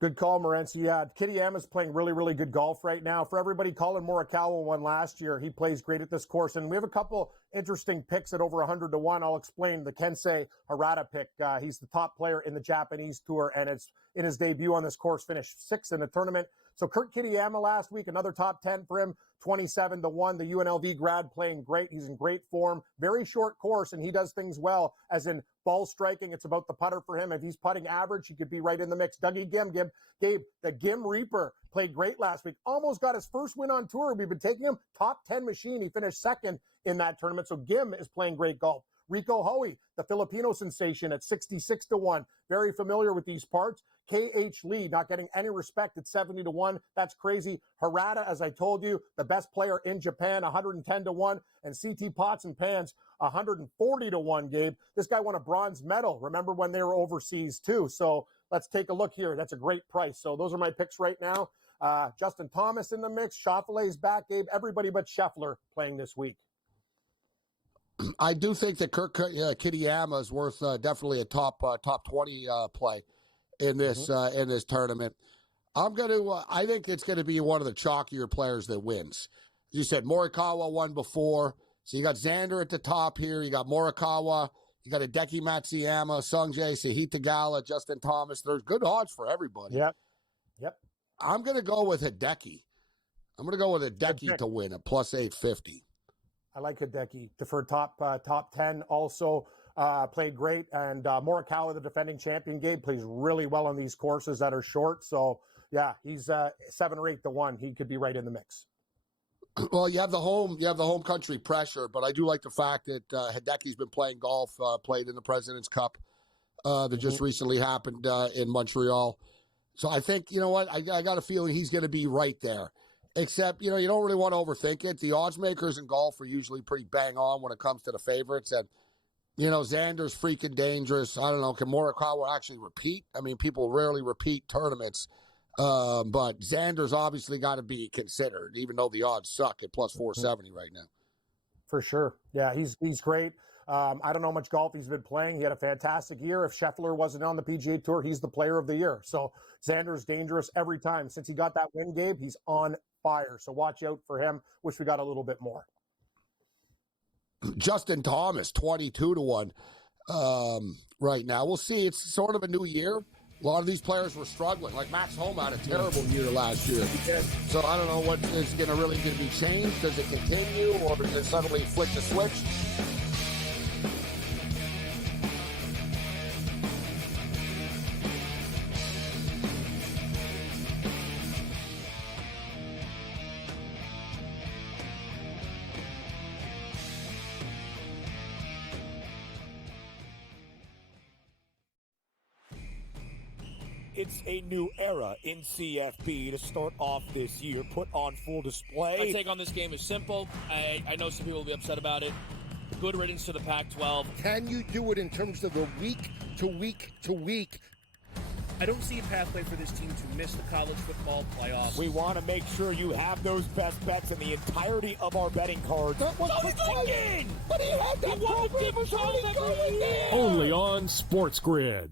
Good call, Morency. Yeah, Kitayama's playing really, really good golf right now. For everybody, Colin Morikawa won last year. He plays great at this course. And we have a couple interesting picks at over 100-1. I'll explain the Kensei Harada pick. He's the top player in the Japanese Tour, and it's in his debut on this course, finished 6th in the tournament. So Kurt Kitayama last week, another top 10 for him, 27-1. The UNLV grad playing great. He's in great form. Very short course, and he does things well, as in ball striking. It's about the putter for him. If he's putting average, he could be right in the mix. Dougie Gabe, the Gim Reaper, played great last week. Almost got his first win on tour. We've been taking him top 10 machine. He finished 2nd in that tournament. So Gim is playing great golf. Rico Hoey, the Filipino sensation, at 66-1. Very familiar with these parts. K.H. Lee not getting any respect at 70-1. That's crazy. Harada, as I told you, the best player in Japan, 110-1. And C.T. Pots and Pans, 140-1, Gabe. This guy won a bronze medal. Remember when they were overseas, too. So let's take a look here. That's a great price. So those are my picks right now. Justin Thomas in the mix. Schauffele's back, Gabe. Everybody but Scheffler playing this week. I do think that Kurt Kitayama is worth definitely a top 20 play in this tournament. I think it's going to be one of the chalkier players that wins. As you said, Morikawa won before, so you got Xander at the top here. You got Morikawa, you got Hideki Matsuyama, Sungjae, Sahith Theegala, Justin Thomas. There's good odds for everybody. Yep. I'm going to go with Hideki. I'm going to go with Hideki to win at plus 850. I like Hideki for top 10. Also played great. And Morikawa, the defending champion, Gabe, plays really well on these courses that are short. So, yeah, he's 7 or 8-1. He could be right in the mix. Well, you have the home country pressure, but I do like the fact that Hideki's been playing golf, played in the President's Cup that just recently happened in Montreal. So I think, you know what, I got a feeling he's going to be right there. Except, you don't really want to overthink it. The odds makers in golf are usually pretty bang on when it comes to the favorites. And, Xander's freaking dangerous. I don't know. Can Morikawa actually repeat? I mean, people rarely repeat tournaments. But Xander's obviously got to be considered, even though the odds suck at plus 470 right now. For sure. Yeah, he's great. I don't know how much golf he's been playing. He had a fantastic year. If Scheffler wasn't on the PGA Tour, he's the player of the year. So Xander's dangerous every time. Since he got that win, Gabe, he's on fire. So watch out for him. Wish we got a little bit more. Justin Thomas, 22-1 right now. We'll see. It's sort of a new year. A lot of these players were struggling. Like Max Homa had a terrible year last year. So I don't know what is going to be changed. Does it continue, or does it suddenly flick the switch? It's a new era in CFB to start off this year, put on full display. My take on this game is simple. I know some people will be upset about it. Good riddance to the Pac-12. Can you do it in terms of the week to week to week? I don't see a pathway for this team to miss the college football playoffs. We want to make sure you have those best bets in the entirety of our betting cards. That was again! But he had that program going there! Only on SportsGrid.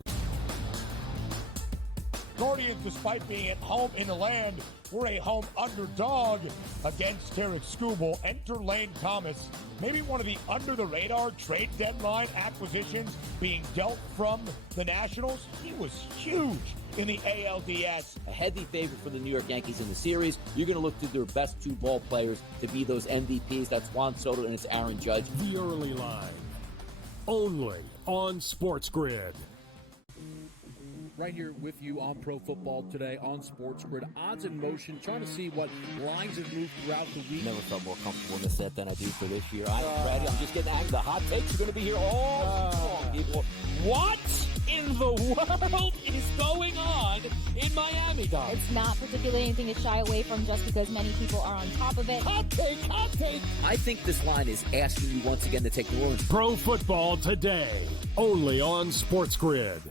Guardians, despite being at home in the land, were a home underdog against Tarek Skubal. Enter Lane Thomas, maybe one of the under-the-radar trade deadline acquisitions being dealt from the Nationals. He was huge in the ALDS. A heavy favorite for the New York Yankees in the series. You're going to look to their best two ball players to be those MVPs. That's Juan Soto and it's Aaron Judge. The early line. Only on SportsGrid. Right here with you on Pro Football Today on SportsGrid. Odds in motion, trying to see what lines have moved throughout the week. Never felt more comfortable in this set than I do for this year. I'm ready. I'm just getting angry. The hot takes are going to be here all long, people. What in the world is going on in Miami, guys? It's not particularly anything to shy away from just because many people are on top of it. Hot take, hot take. I think this line is asking you once again to take the room. Pro Football Today. Only on SportsGrid.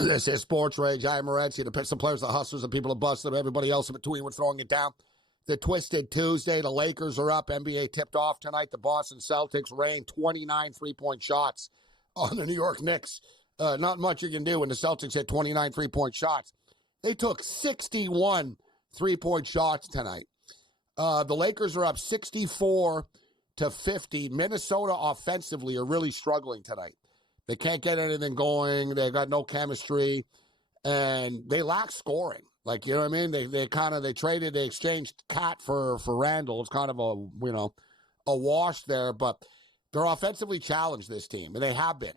This is SportsRage. I am Morency. The Pistol Players, the Hustlers, the people who bust them. Everybody else in between with throwing it down. The Twisted Tuesday. The Lakers are up. NBA tipped off tonight. The Boston Celtics rained 29 three-point shots on the New York Knicks. Not much you can do when the Celtics hit 29 three-point shots. They took 61 three-point shots tonight. The Lakers are up 64 to 50. Minnesota offensively are really struggling tonight. They can't get anything going. They've got no chemistry, and they lack scoring. Like, you know what I mean? They exchanged Cat for Randall. It's kind of a wash there, but they're offensively challenged, this team, and they have been.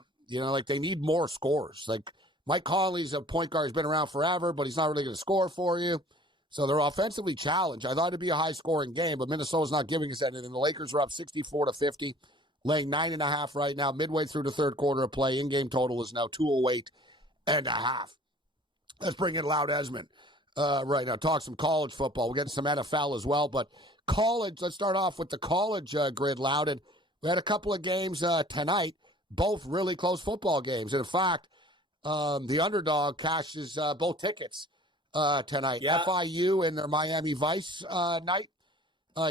They need more scores. Like, Mike Conley's a point guard. He's been around forever, but he's not really going to score for you. So they're offensively challenged. I thought it'd be a high-scoring game, but Minnesota's not giving us anything. The Lakers are up 64 to 50. Laying 9.5 right now, midway through the third quarter of play. In-game total is now 208.5. Let's bring in Loud Esmond right now. Talk some college football. We'll get some NFL as well. But college, let's start off with the college grid, Loud. And we had a couple of games tonight, both really close football games. And in fact, the underdog cashes both tickets tonight. Yeah. FIU and their Miami Vice night.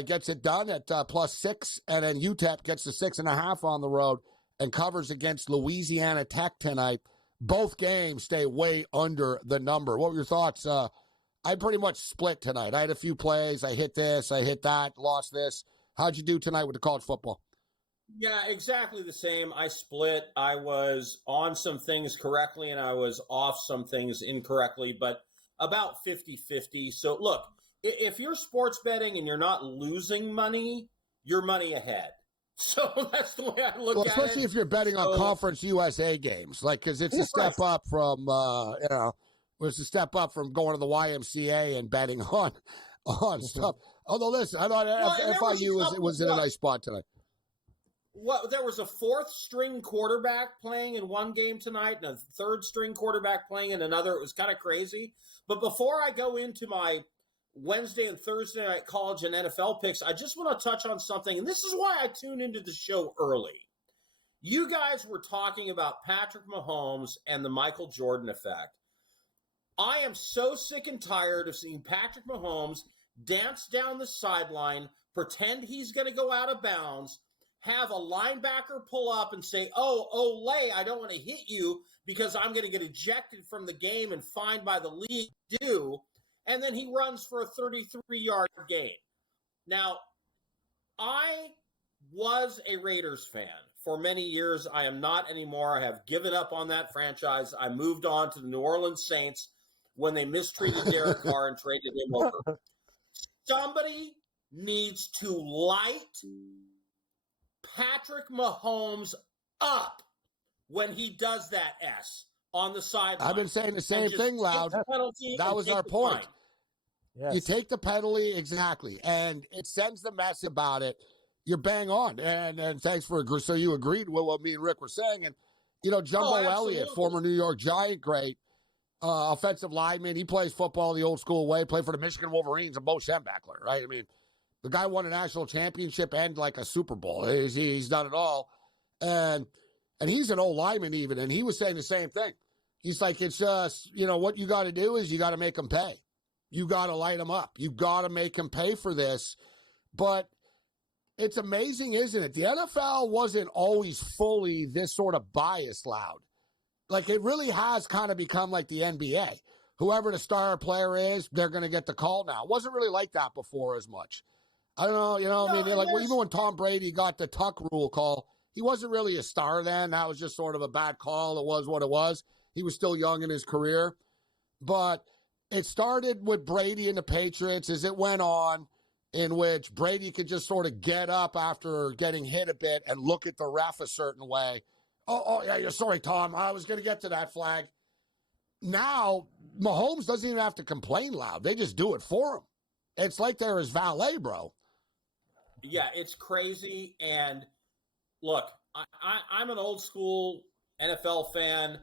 Gets it done at +6, and then UTEP gets the 6.5 on the road and covers against Louisiana Tech tonight. Both games stay way under the number. What were your thoughts? I pretty much split tonight. I had a few plays. I hit this, I hit that, lost this. How'd you do tonight with the college football? Yeah, exactly the same. I split. I was on some things correctly, and I was off some things incorrectly, but about 50-50. So, look, if you're sports betting and you're not losing money, you're money ahead. So that's the way I look at it. Especially if you're betting on Conference USA games, because it's a step up from, it's a step up from going to the YMCA and betting on stuff. Although, listen, I thought FIU was in a nice spot tonight. there was a fourth-string quarterback playing in one game tonight and a third-string quarterback playing in another. It was kind of crazy. But before I go into my Wednesday and Thursday night college and NFL picks, I just want to touch on something, and this is why I tune into the show early. You guys were talking about Patrick Mahomes and the Michael Jordan effect. I am so sick and tired of seeing Patrick Mahomes dance down the sideline, pretend he's going to go out of bounds, have a linebacker pull up and say, oh, Olay, I don't want to hit you because I'm going to get ejected from the game and fined by the league due. And then he runs for a 33-yard gain. Now, I was a Raiders fan for many years. I am not anymore. I have given up on that franchise. I moved on to the New Orleans Saints when they mistreated Derek Carr and traded him over. Somebody needs to light Patrick Mahomes up when he does that S on the sideline. I've been saying the same thing, Loud. That was our point. Yes. You take the penalty, exactly, and it sends the message about it. You're bang on, and thanks for agreeing. So you agreed with what me and Rick were saying, and Jumbo Elliott, former New York Giant great, offensive lineman. He plays football the old school way. Played for the Michigan Wolverines and Bo Schembechler, right? I mean, the guy won a national championship and like a Super Bowl. He's done it all, and he's an old lineman even, and he was saying the same thing. He's like, it's just what you got to do is you got to make them pay. You got to light them up. You got to make them pay for this. But it's amazing, isn't it? The NFL wasn't always fully this sort of biased, Loud. Like, it really has kind of become like the NBA. Whoever the star player is, they're going to get the call now. It wasn't really like that before as much. I don't know, even when Tom Brady got the tuck rule call, he wasn't really a star then. That was just sort of a bad call. It was what it was. He was still young in his career. But it started with Brady and the Patriots as it went on, in which Brady could just sort of get up after getting hit a bit and look at the ref a certain way. Oh, yeah, you're sorry, Tom. I was going to get to that flag. Now, Mahomes doesn't even have to complain, Loud. They just do it for him. It's like they're his valet, bro. Yeah, it's crazy. And look, I'm an old school NFL fan,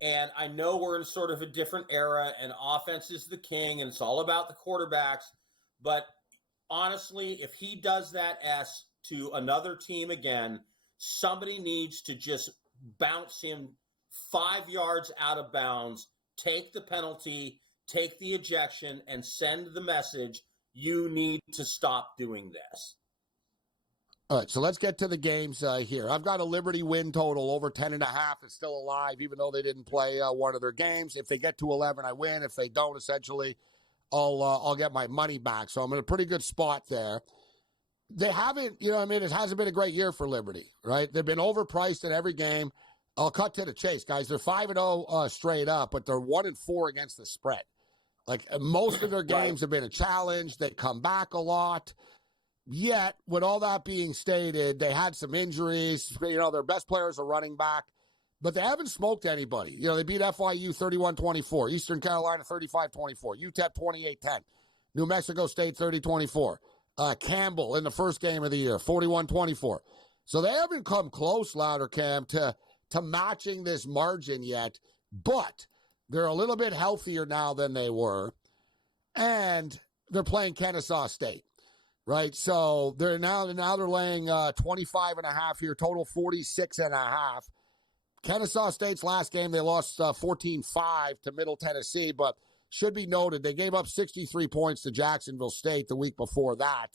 and I know we're in sort of a different era, and offense is the king, and it's all about the quarterbacks. But honestly, if he does that S to another team again, somebody needs to just bounce him 5 yards out of bounds, take the penalty, take the ejection, and send the message, you need to stop doing this. All right, so let's get to the games here. I've got a Liberty win total over 10.5. It's still alive, even though they didn't play one of their games. If they get to 11, I win. If they don't, essentially, I'll get my money back. So I'm in a pretty good spot there. They haven't, it hasn't been a great year for Liberty, right? They've been overpriced in every game. I'll cut to the chase, guys. They're 5-0 straight up, but they're 1-4 against the spread. Like, most of their games have been a challenge. They come back a lot. Yet, with all that being stated, they had some injuries. Their best players are running back, but they haven't smoked anybody. They beat FIU 31-24, Eastern Carolina 35-24, UTEP 28-10, New Mexico State 30-24, Campbell in the first game of the year 41-24. So they haven't come close, Louder Cam, to matching this margin yet, but they're a little bit healthier now than they were, and they're playing Kennesaw State. Right, so they're laying 25.5 here, total 46.5. Kennesaw State's last game, they lost 14-5 to Middle Tennessee, but should be noted, they gave up 63 points to Jacksonville State the week before that.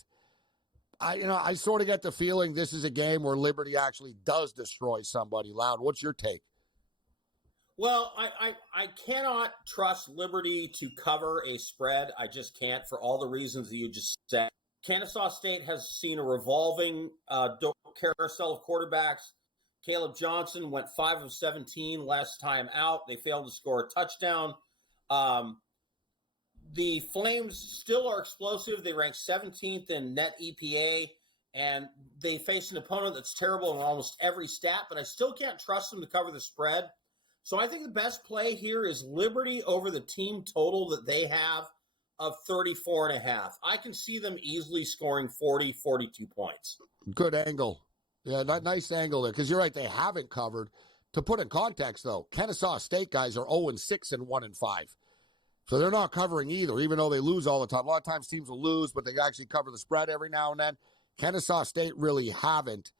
I sort of get the feeling this is a game where Liberty actually does destroy somebody. Loud, what's your take? Well, I cannot trust Liberty to cover a spread. I just can't, for all the reasons that you just said. Kennesaw State has seen a revolving carousel of quarterbacks. Caleb Johnson went 5 of 17 last time out. They failed to score a touchdown. The Flames still are explosive. They rank 17th in net EPA, and they face an opponent that's terrible in almost every stat, but I still can't trust them to cover the spread. So I think the best play here is Liberty over the team total that they have of 34.5. I can see them easily scoring 40, 42 points. Good angle. Yeah, nice angle there, because you're right, they haven't covered. To put in context, though, Kennesaw State guys are 0-6 and 1-5. So they're not covering either, even though they lose all the time. A lot of times teams will lose, but they actually cover the spread every now and then. Kennesaw State really haven't.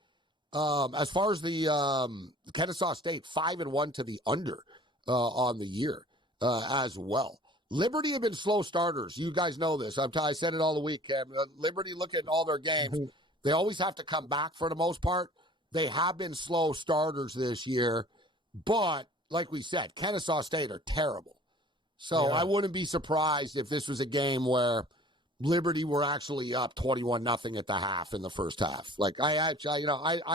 As far as the Kennesaw State, 5-1 to the under on the year as well. Liberty have been slow starters. You guys know this. I said it all the week, Cam. Liberty, look at all their games. They always have to come back for the most part. They have been slow starters this year. But, like we said, Kennesaw State are terrible. So I wouldn't be surprised if this was a game where Liberty were actually up 21-0 at the half in the first half. Like, I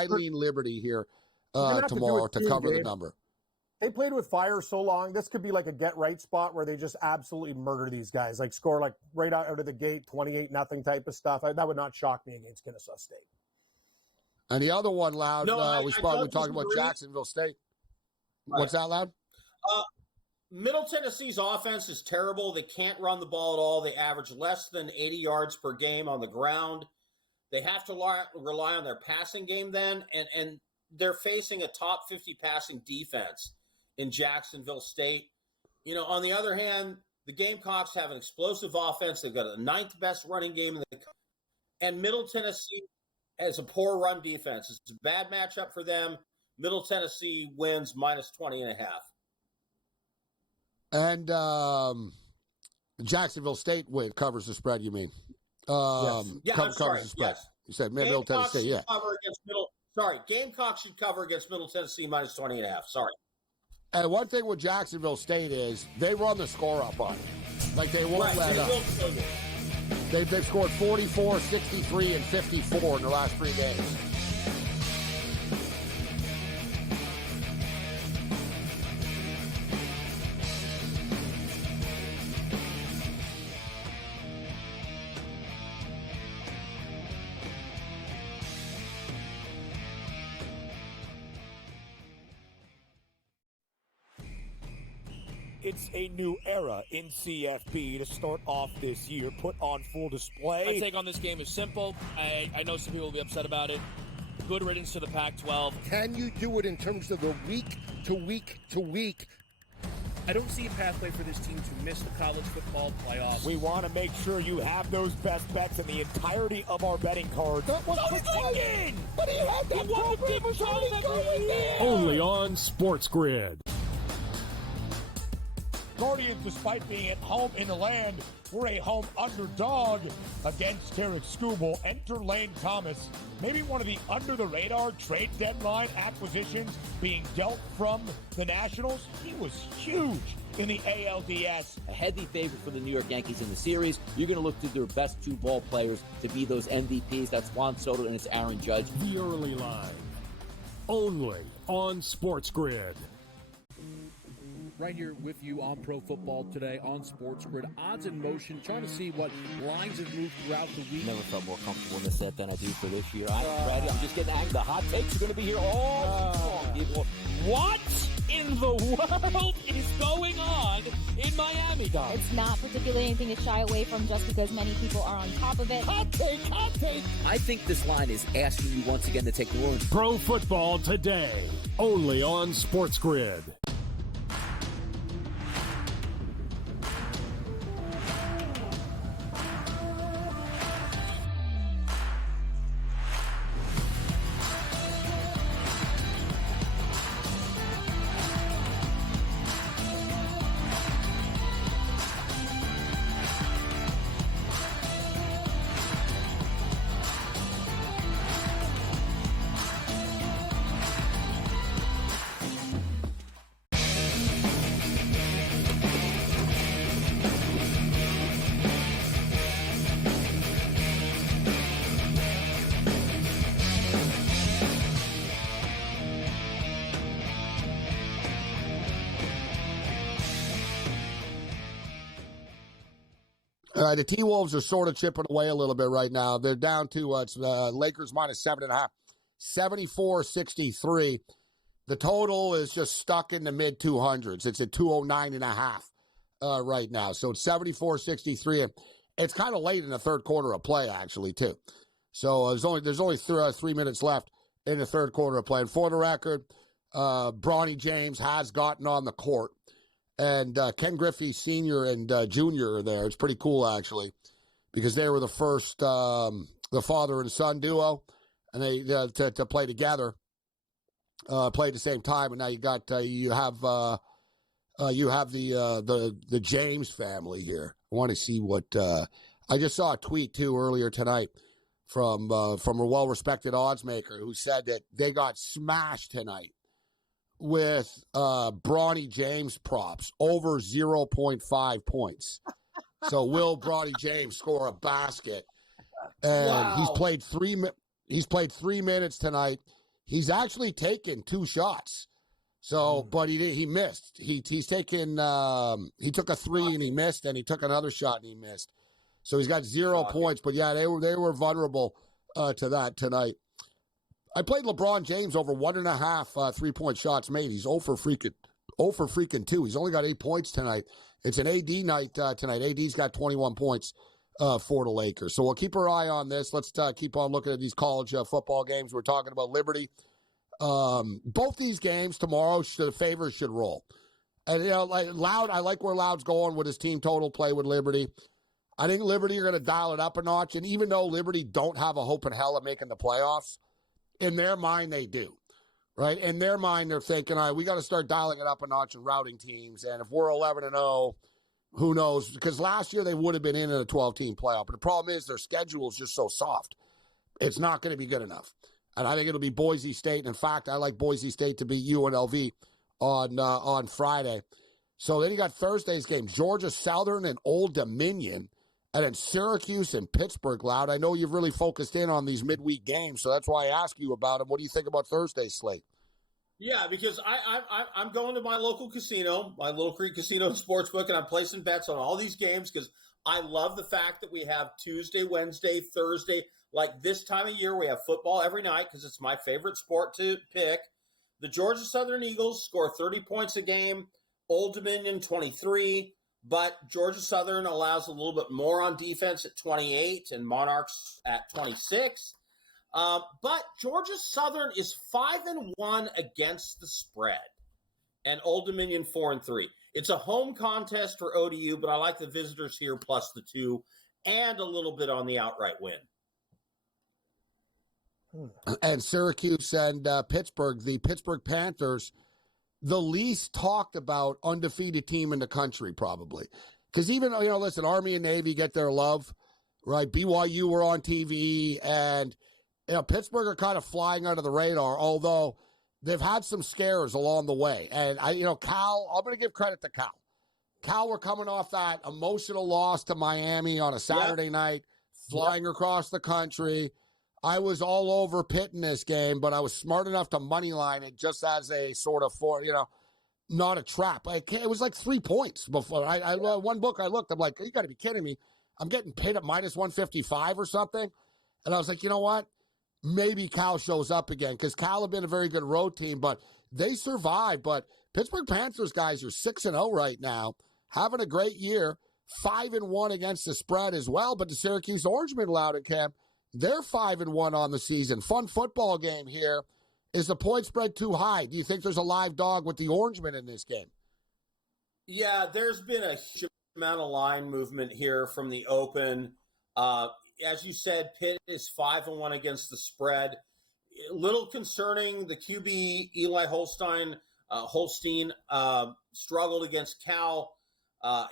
lean Liberty here tomorrow to cover the number. They played with fire so long. This could be like a get-right spot where they just absolutely murder these guys, like score like right out of the gate, 28-0 type of stuff. That would not shock me against Kennesaw State. And the other one, Loud, we talking about Jacksonville State. Right. What's that, Loud? Middle Tennessee's offense is terrible. They can't run the ball at all. They average less than 80 yards per game on the ground. They have to rely on their passing game then, and they're facing a top 50 passing defense in Jacksonville State. You know, on the other hand, the Gamecocks have an explosive offense. They've got the 9th best running game in the country. And Middle Tennessee has a poor run defense. It's a bad matchup for them. Middle Tennessee wins minus 20.5. And Jacksonville State covers the spread, you mean? Yes. Covers the spread. Yes. You said Middle Tennessee, yeah. Gamecocks should cover against Middle Tennessee minus 20.5. Sorry. And one thing with Jacksonville State is they run the score up on it. Like, they won't let up. They've scored 44, 63, and 54 in the last 3 games. It's a new era in CFP to start off this year, put on full display. My take on this game is simple. I know some people will be upset about it. Good riddance to the Pac-12. Can you do it in terms of the week to week to week? I don't see a pathway for this team to miss the college football playoffs. We want to make sure you have those best bets in the entirety of our betting cards. That was thinking! But he had that program going there! Only on SportsGrid. Guardians, despite being at home in the land, were a home underdog against Tarek Skubal. Enter Lane Thomas, maybe one of the under-the-radar trade deadline acquisitions being dealt from the Nationals. He was huge in the ALDS. A heavy favorite for the New York Yankees in the series. You're going to look to their best 2 ball players to be those MVPs. That's Juan Soto and it's Aaron Judge. The early line. Only on SportsGrid. Right here with you on Pro Football Today on SportsGrid. Odds in motion, trying to see what lines have moved throughout the week. Never felt more comfortable in this set than I do for this year. I'm ready. I'm just getting angry. The hot takes are going to be here all long. What in the world is going on in Miami, guys? It's not particularly anything to shy away from just because many people are on top of it. Hot take, hot take. I think this line is asking you once again to take New Orleans. Pro Football Today, only on SportsGrid. The T-Wolves are sort of chipping away a little bit right now. They're down to Lakers minus 7.5, 74-63. The total is just stuck in the mid-200s. It's at 209.5 right now. So it's 74-63. It's kind of late in the third quarter of play, actually, too. So there's only 3 minutes left in the third quarter of play. And for the record, Bronny James has gotten on the court. And Ken Griffey Sr. and Jr. are there. It's pretty cool, actually, because they were the first, the father and son duo, and they to play together, play at the same time. And now you have the James family here. I want to see what I just saw a tweet too earlier tonight from a well-respected odds maker who said that they got smashed tonight with Bronny James props over 0.5 points. So will Bronny James score a basket? And he's played 3 minutes tonight. He's actually taken 2 shots. So, but he missed. He's taken he took a 3 and he missed, and he took another shot and he missed. So he's got 0 points. But yeah, they were vulnerable to that tonight. I played LeBron James over 1.5 3-point shots made. He's 0 for freaking 2. He's only got 8 points tonight. It's an AD night tonight. AD's got 21 points for the Lakers. So we'll keep our eye on this. Let's keep on looking at these college football games. We're talking about Liberty. Both these games tomorrow, the favors should roll. And Loud, I like where Loud's going with his team total play with Liberty. I think Liberty are going to dial it up a notch. And even though Liberty don't have a hope in hell of making the playoffs, in their mind, they do, right? In their mind, they're thinking, all right, we got to start dialing it up a notch and routing teams. And if we're 11-0, who knows? Because last year they would have been in a 12-team playoff. But the problem is their schedule is just so soft. It's not going to be good enough. And I think it'll be Boise State. In fact, I like Boise State to beat UNLV on Friday. So then you got Thursday's game, Georgia Southern and Old Dominion. And then Syracuse and Pittsburgh, Loud. I know you've really focused in on these midweek games, so that's why I ask you about them. What do you think about Thursday's slate? Yeah, because I'm going to my local casino, my Little Creek Casino and Sportsbook, and I'm placing bets on all these games because I love the fact that we have Tuesday, Wednesday, Thursday. Like this time of year, we have football every night because it's my favorite sport to pick. The Georgia Southern Eagles score 30 points a game, Old Dominion 23. But Georgia Southern allows a little bit more on defense at 28 and Monarchs at 26. But Georgia Southern is 5-1 against the spread, and Old Dominion 4-3. It's a home contest for ODU, but I like the visitors here plus the 2 and a little bit on the outright win. And Syracuse and Pittsburgh, the Pittsburgh Panthers, the least talked about undefeated team in the country, probably. Because even, listen, Army and Navy get their love, right? BYU were on TV, and, Pittsburgh are kind of flying under the radar, although they've had some scares along the way. And, Cal, I'm going to give credit to Cal. Cal were coming off that emotional loss to Miami on a Saturday night, flying across the country. I was all over Pitt in this game, but I was smart enough to moneyline it just as a sort of not a trap. It was like 3 points before. One book I looked, I'm like, you got to be kidding me. I'm getting paid at minus 155 or something. And I was like, you know what? Maybe Cal shows up again because Cal have been a very good road team, but they survived. But Pittsburgh Panthers guys are 6-0 right now, having a great year, 5-1 against the spread as well. But the Syracuse Orangemen, Loud and Cam, they're 5-1 on the season. Fun football game here. Is the point spread too high? Do you think there's a live dog with the Orangemen in this game? Yeah, there's been a huge amount of line movement here from the open. As you said, Pitt is 5-1 against the spread. A little concerning. The QB Eli Holstein struggled against Cal.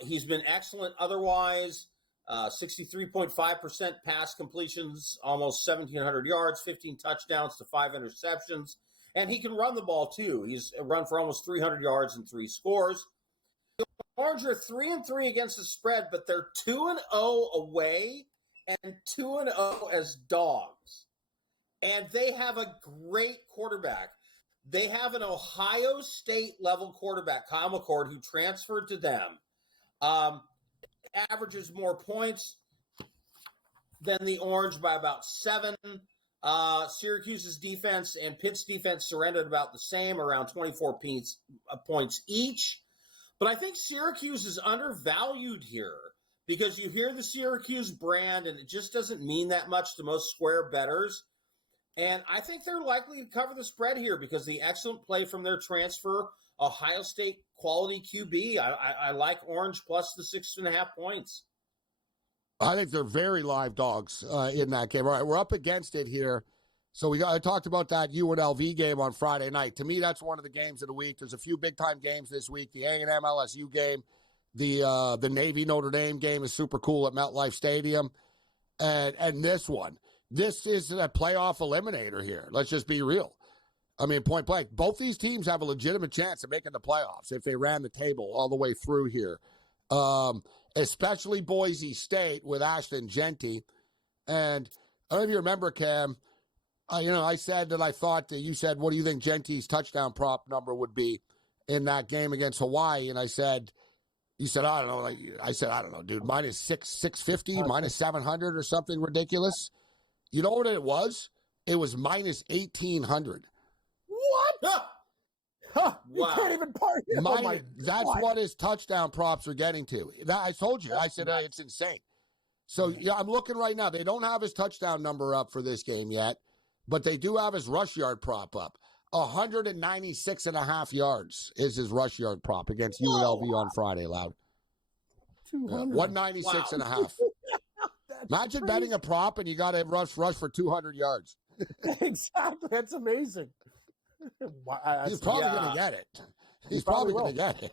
He's been excellent otherwise. 63.5% pass completions, almost 1,700 yards, 15 touchdowns to 5 interceptions. And he can run the ball, too. He's run for almost 300 yards and 3 scores. The Orange are 3-3 against the spread, but they're 2-0 away and 2-0 as dogs. And they have a great quarterback. They have an Ohio State-level quarterback, Kyle McCord, who transferred to them. Averages more points than the Orange by about 7. Syracuse's defense and Pitt's defense surrendered about the same, around 24 points each. But I think Syracuse is undervalued here because you hear the Syracuse brand and it just doesn't mean that much to most square bettors. And I think they're likely to cover the spread here because the excellent play from their transfer, Ohio State quality QB. I like Orange plus the 6.5 points. I think they're very live dogs in that game. All right, we're up against it here. So I talked about that UNLV game on Friday night. To me, that's one of the games of the week. There's a few big-time games this week. The A&M LSU game, the Navy Notre Dame game is super cool at MetLife Stadium. And this one, this is a playoff eliminator here. Let's just be real. I mean, point blank, both these teams have a legitimate chance of making the playoffs if they ran the table all the way through here. Especially Boise State with Ashton Genty. And I don't know if you remember, Cam, I said that I thought that you said, what do you think Genty's touchdown prop number would be in that game against Hawaii? And you said, I don't know. I said, I don't know, dude, minus 650, minus 700 or something ridiculous. You know what it was? It was minus 1,800. What? Huh, you can't even party. That's what his touchdown props are getting to. I told you. I said, it's insane. So, yeah, I'm looking right now. They don't have his touchdown number up for this game yet, but they do have his rush yard prop up. 196.5 yards is his rush yard prop against UNLV on Friday, Loud. 196.5. Imagine betting a prop and you got to rush for 200 yards. Exactly. That's amazing. He's probably going to get it. He's probably going to get it.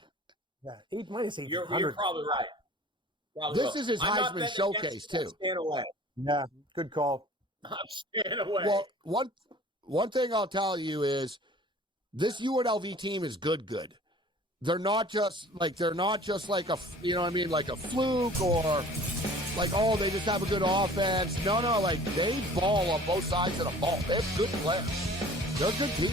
Yeah, minus 800. You're probably right. This is his Heisman showcase, too. Stand away. Yeah, good call. I'm staying away. Well, one thing I'll tell you is this UNLV team is good. They're not just like a, like a fluke or like, oh, they just have a good offense. No, like they ball on both sides of the ball. They have good players. They're a good team.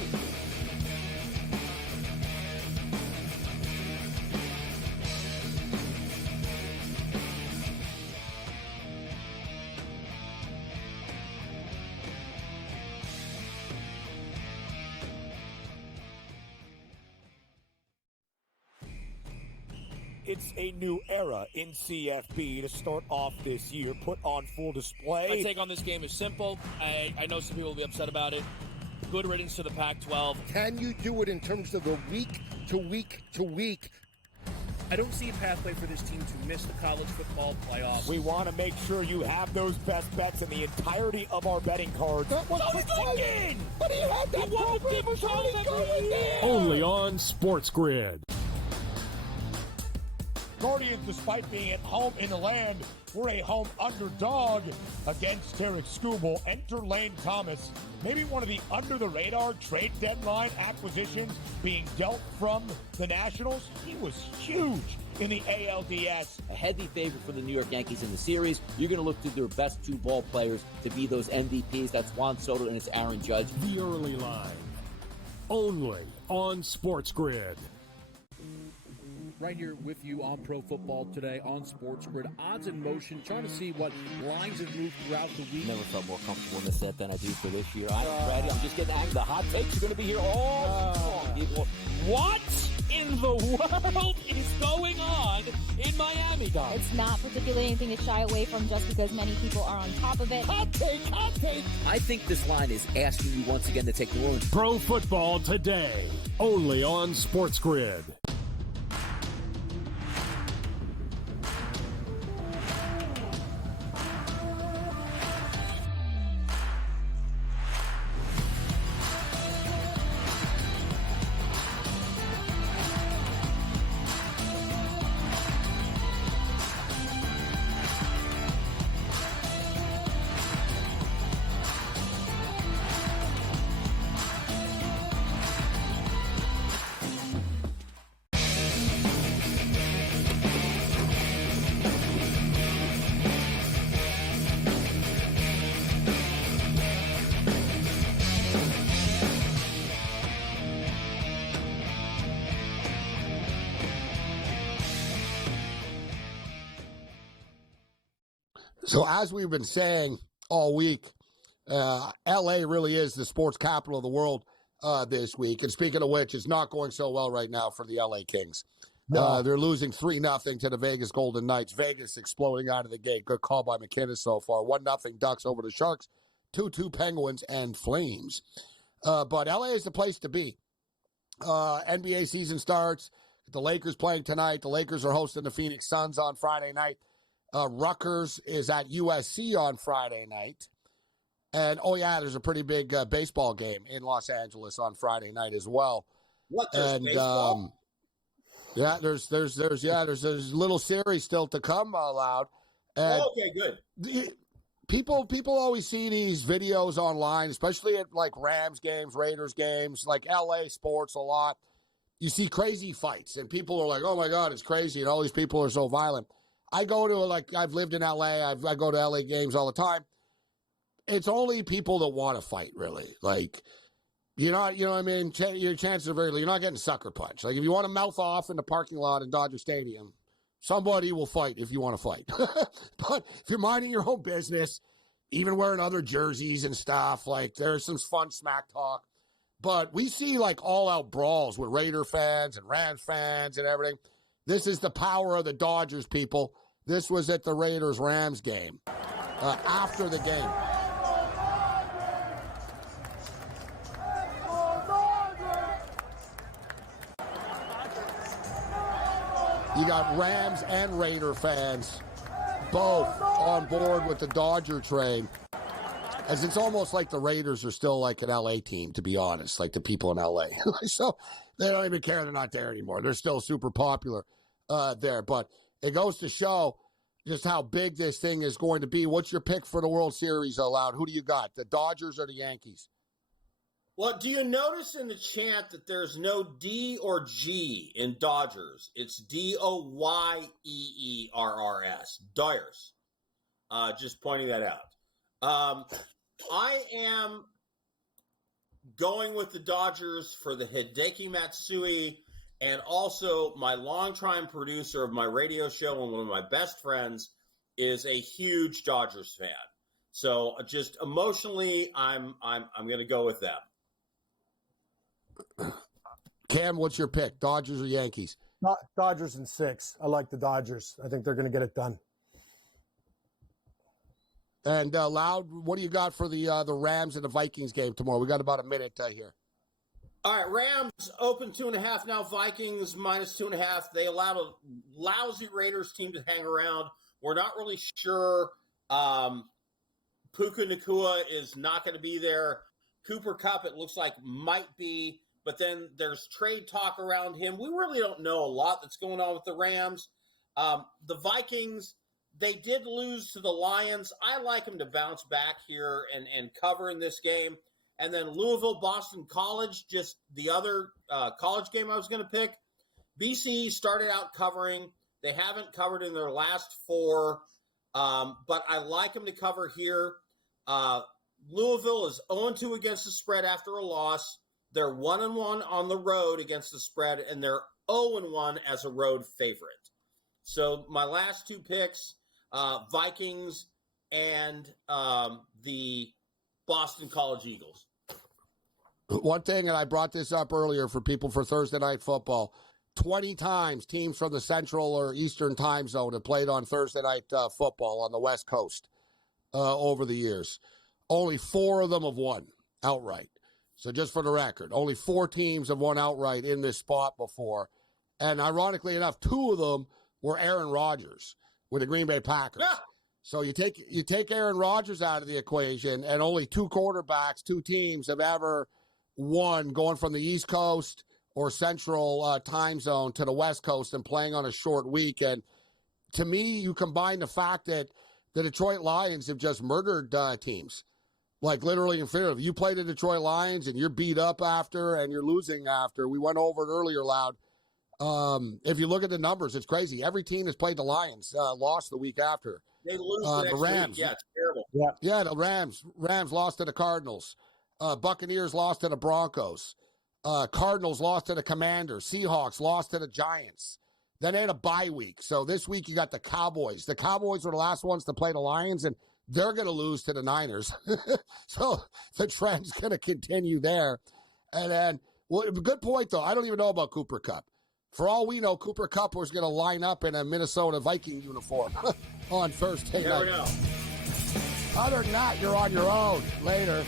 It's a new era in CFB to start off this year, put on full display. My take on this game is simple. I know some people will be upset about it. Good riddance to the Pac-12. Can you do it in terms of the week to week to week? I don't see a pathway for this team to miss the college football playoffs. We want to make sure you have those best bets in the entirety of our betting cards. That was clicking! But he had that program going there! Only on SportsGrid. Guardians, despite being at home in the land, were a home underdog against Tarek Skubal. Enter Lane Thomas, maybe one of the under-the-radar trade deadline acquisitions being dealt from the Nationals. He was huge in the ALDS. A heavy favorite for the New York Yankees in the series. You're going to look to their best two ball players to be those MVPs. That's Juan Soto and it's Aaron Judge. The early line. Only on SportsGrid. Right here with you on Pro Football Today on SportsGrid. Odds in motion, trying to see what lines have moved throughout the week. Never felt more comfortable in this set than I do for this year. I'm ready. I'm just getting angry. The hot takes are going to be here all long, people. What in the world is going on in Miami, guys? It's not particularly anything to shy away from just because many people are on top of it. Hot take. I think this line is asking you once again to take the room. Pro Football Today. Only on SportsGrid. So as we've been saying all week, L.A. really is the sports capital of the world this week. And speaking of which, it's not going so well right now for the L.A. Kings. No. They're losing 3-0 to the Vegas Golden Knights. Vegas exploding out of the gate. Good call by McKinnon so far. 1-0 Ducks over the Sharks. 2-2 Penguins and Flames. But LA is the place to be. NBA season starts. The Lakers playing tonight. The Lakers are hosting the Phoenix Suns on Friday night. Rutgers is at USC on Friday night. And, there's a pretty big baseball game in Los Angeles on Friday night as well. What, there's baseball? There's a little series still to come, Loud. And okay, good. People always see these videos online, especially at like Rams games, Raiders games, like LA sports a lot. You see crazy fights, and people are like, "Oh my God, it's crazy!" And all these people are so violent. I go to I've lived in LA. I go to LA games all the time. It's only people that want to fight, really. Like, you know what I mean? Your chances are very low. You're not getting sucker punched. Like, if you want to mouth off in the parking lot in Dodger Stadium, somebody will fight if you want to fight. But if you're minding your own business, even wearing other jerseys and stuff, like, there's some fun smack talk. But we see, like, all-out brawls with Raider fans and Rams fans and everything. This is the power of the Dodgers, people. This was at the Raiders-Rams game. After the game. You got Rams and Raider fans both on board with the Dodger train. As it's almost like the Raiders are still like an LA team, to be honest, like the people in LA. So they don't even care they're not there anymore. They're still super popular there. But it goes to show just how big this thing is going to be. What's your pick for the World Series, Loud? Who do you got, the Dodgers or the Yankees? Well, do you notice in the chant that there's no D or G in Dodgers? It's Doyeerrs. Doyers. Just pointing that out. I am going with the Dodgers for the Hideki Matsui, and also my longtime producer of my radio show and one of my best friends is a huge Dodgers fan. So just emotionally, I'm going to go with them. Cam, what's your pick? Dodgers or Yankees? Dodgers in 6. I like the Dodgers. I think they're going to get it done. And Loud, what do you got for the Rams and the Vikings game tomorrow? We got about a minute here. All right, Rams open 2.5 now. Vikings minus 2.5. They allowed a lousy Raiders team to hang around. We're not really sure. Puka Nacua is not going to be there. Cooper Kupp, it looks like, might be, but then there's trade talk around him. We really don't know a lot that's going on with the Rams. The Vikings, they did lose to the Lions. I like them to bounce back here and cover in this game. And then Louisville, Boston College, just the other college game I was going to pick. BC started out covering. They haven't covered in their last 4, but I like them to cover here. Louisville is 0-2 against the spread after a loss. They're 1-1 on the road against the spread, and they're 0-1 as a road favorite. So my last 2 picks, Vikings and the Boston College Eagles. One thing, and I brought this up earlier for people for Thursday Night Football, 20 times teams from the Central or Eastern time zone have played on Thursday Night Football on the West Coast over the years. Only 4 of them have won outright. So just for the record, only 4 teams have won outright in this spot before. And ironically enough, 2 of them were Aaron Rodgers with the Green Bay Packers. Yeah. So you take Aaron Rodgers out of the equation, and only 2 quarterbacks, 2 teams have ever won going from the East Coast or Central time zone to the West Coast and playing on a short week. And to me, you combine the fact that the Detroit Lions have just murdered teams. Like literally in fear of. You play the Detroit Lions and you're beat up after and you're losing after. We went over it earlier, Loud. If you look at the numbers, it's crazy. Every team that's played the Lions lost the week after. They lose the Rams. Week. Yeah, it's terrible. Yeah, the Rams lost to the Cardinals. Buccaneers lost to the Broncos. Cardinals lost to the Commanders. Seahawks lost to the Giants. Then they had a bye week. So this week you got the Cowboys. The Cowboys were the last ones to play the Lions, and they're going to lose to the Niners. So the trend's going to continue there. And then, well, good point, though. I don't even know about Cooper Kupp. For all we know, Cooper Kupp was going to line up in a Minnesota Viking uniform on Thursday night. Never know. Other than that, you're on your own. Later.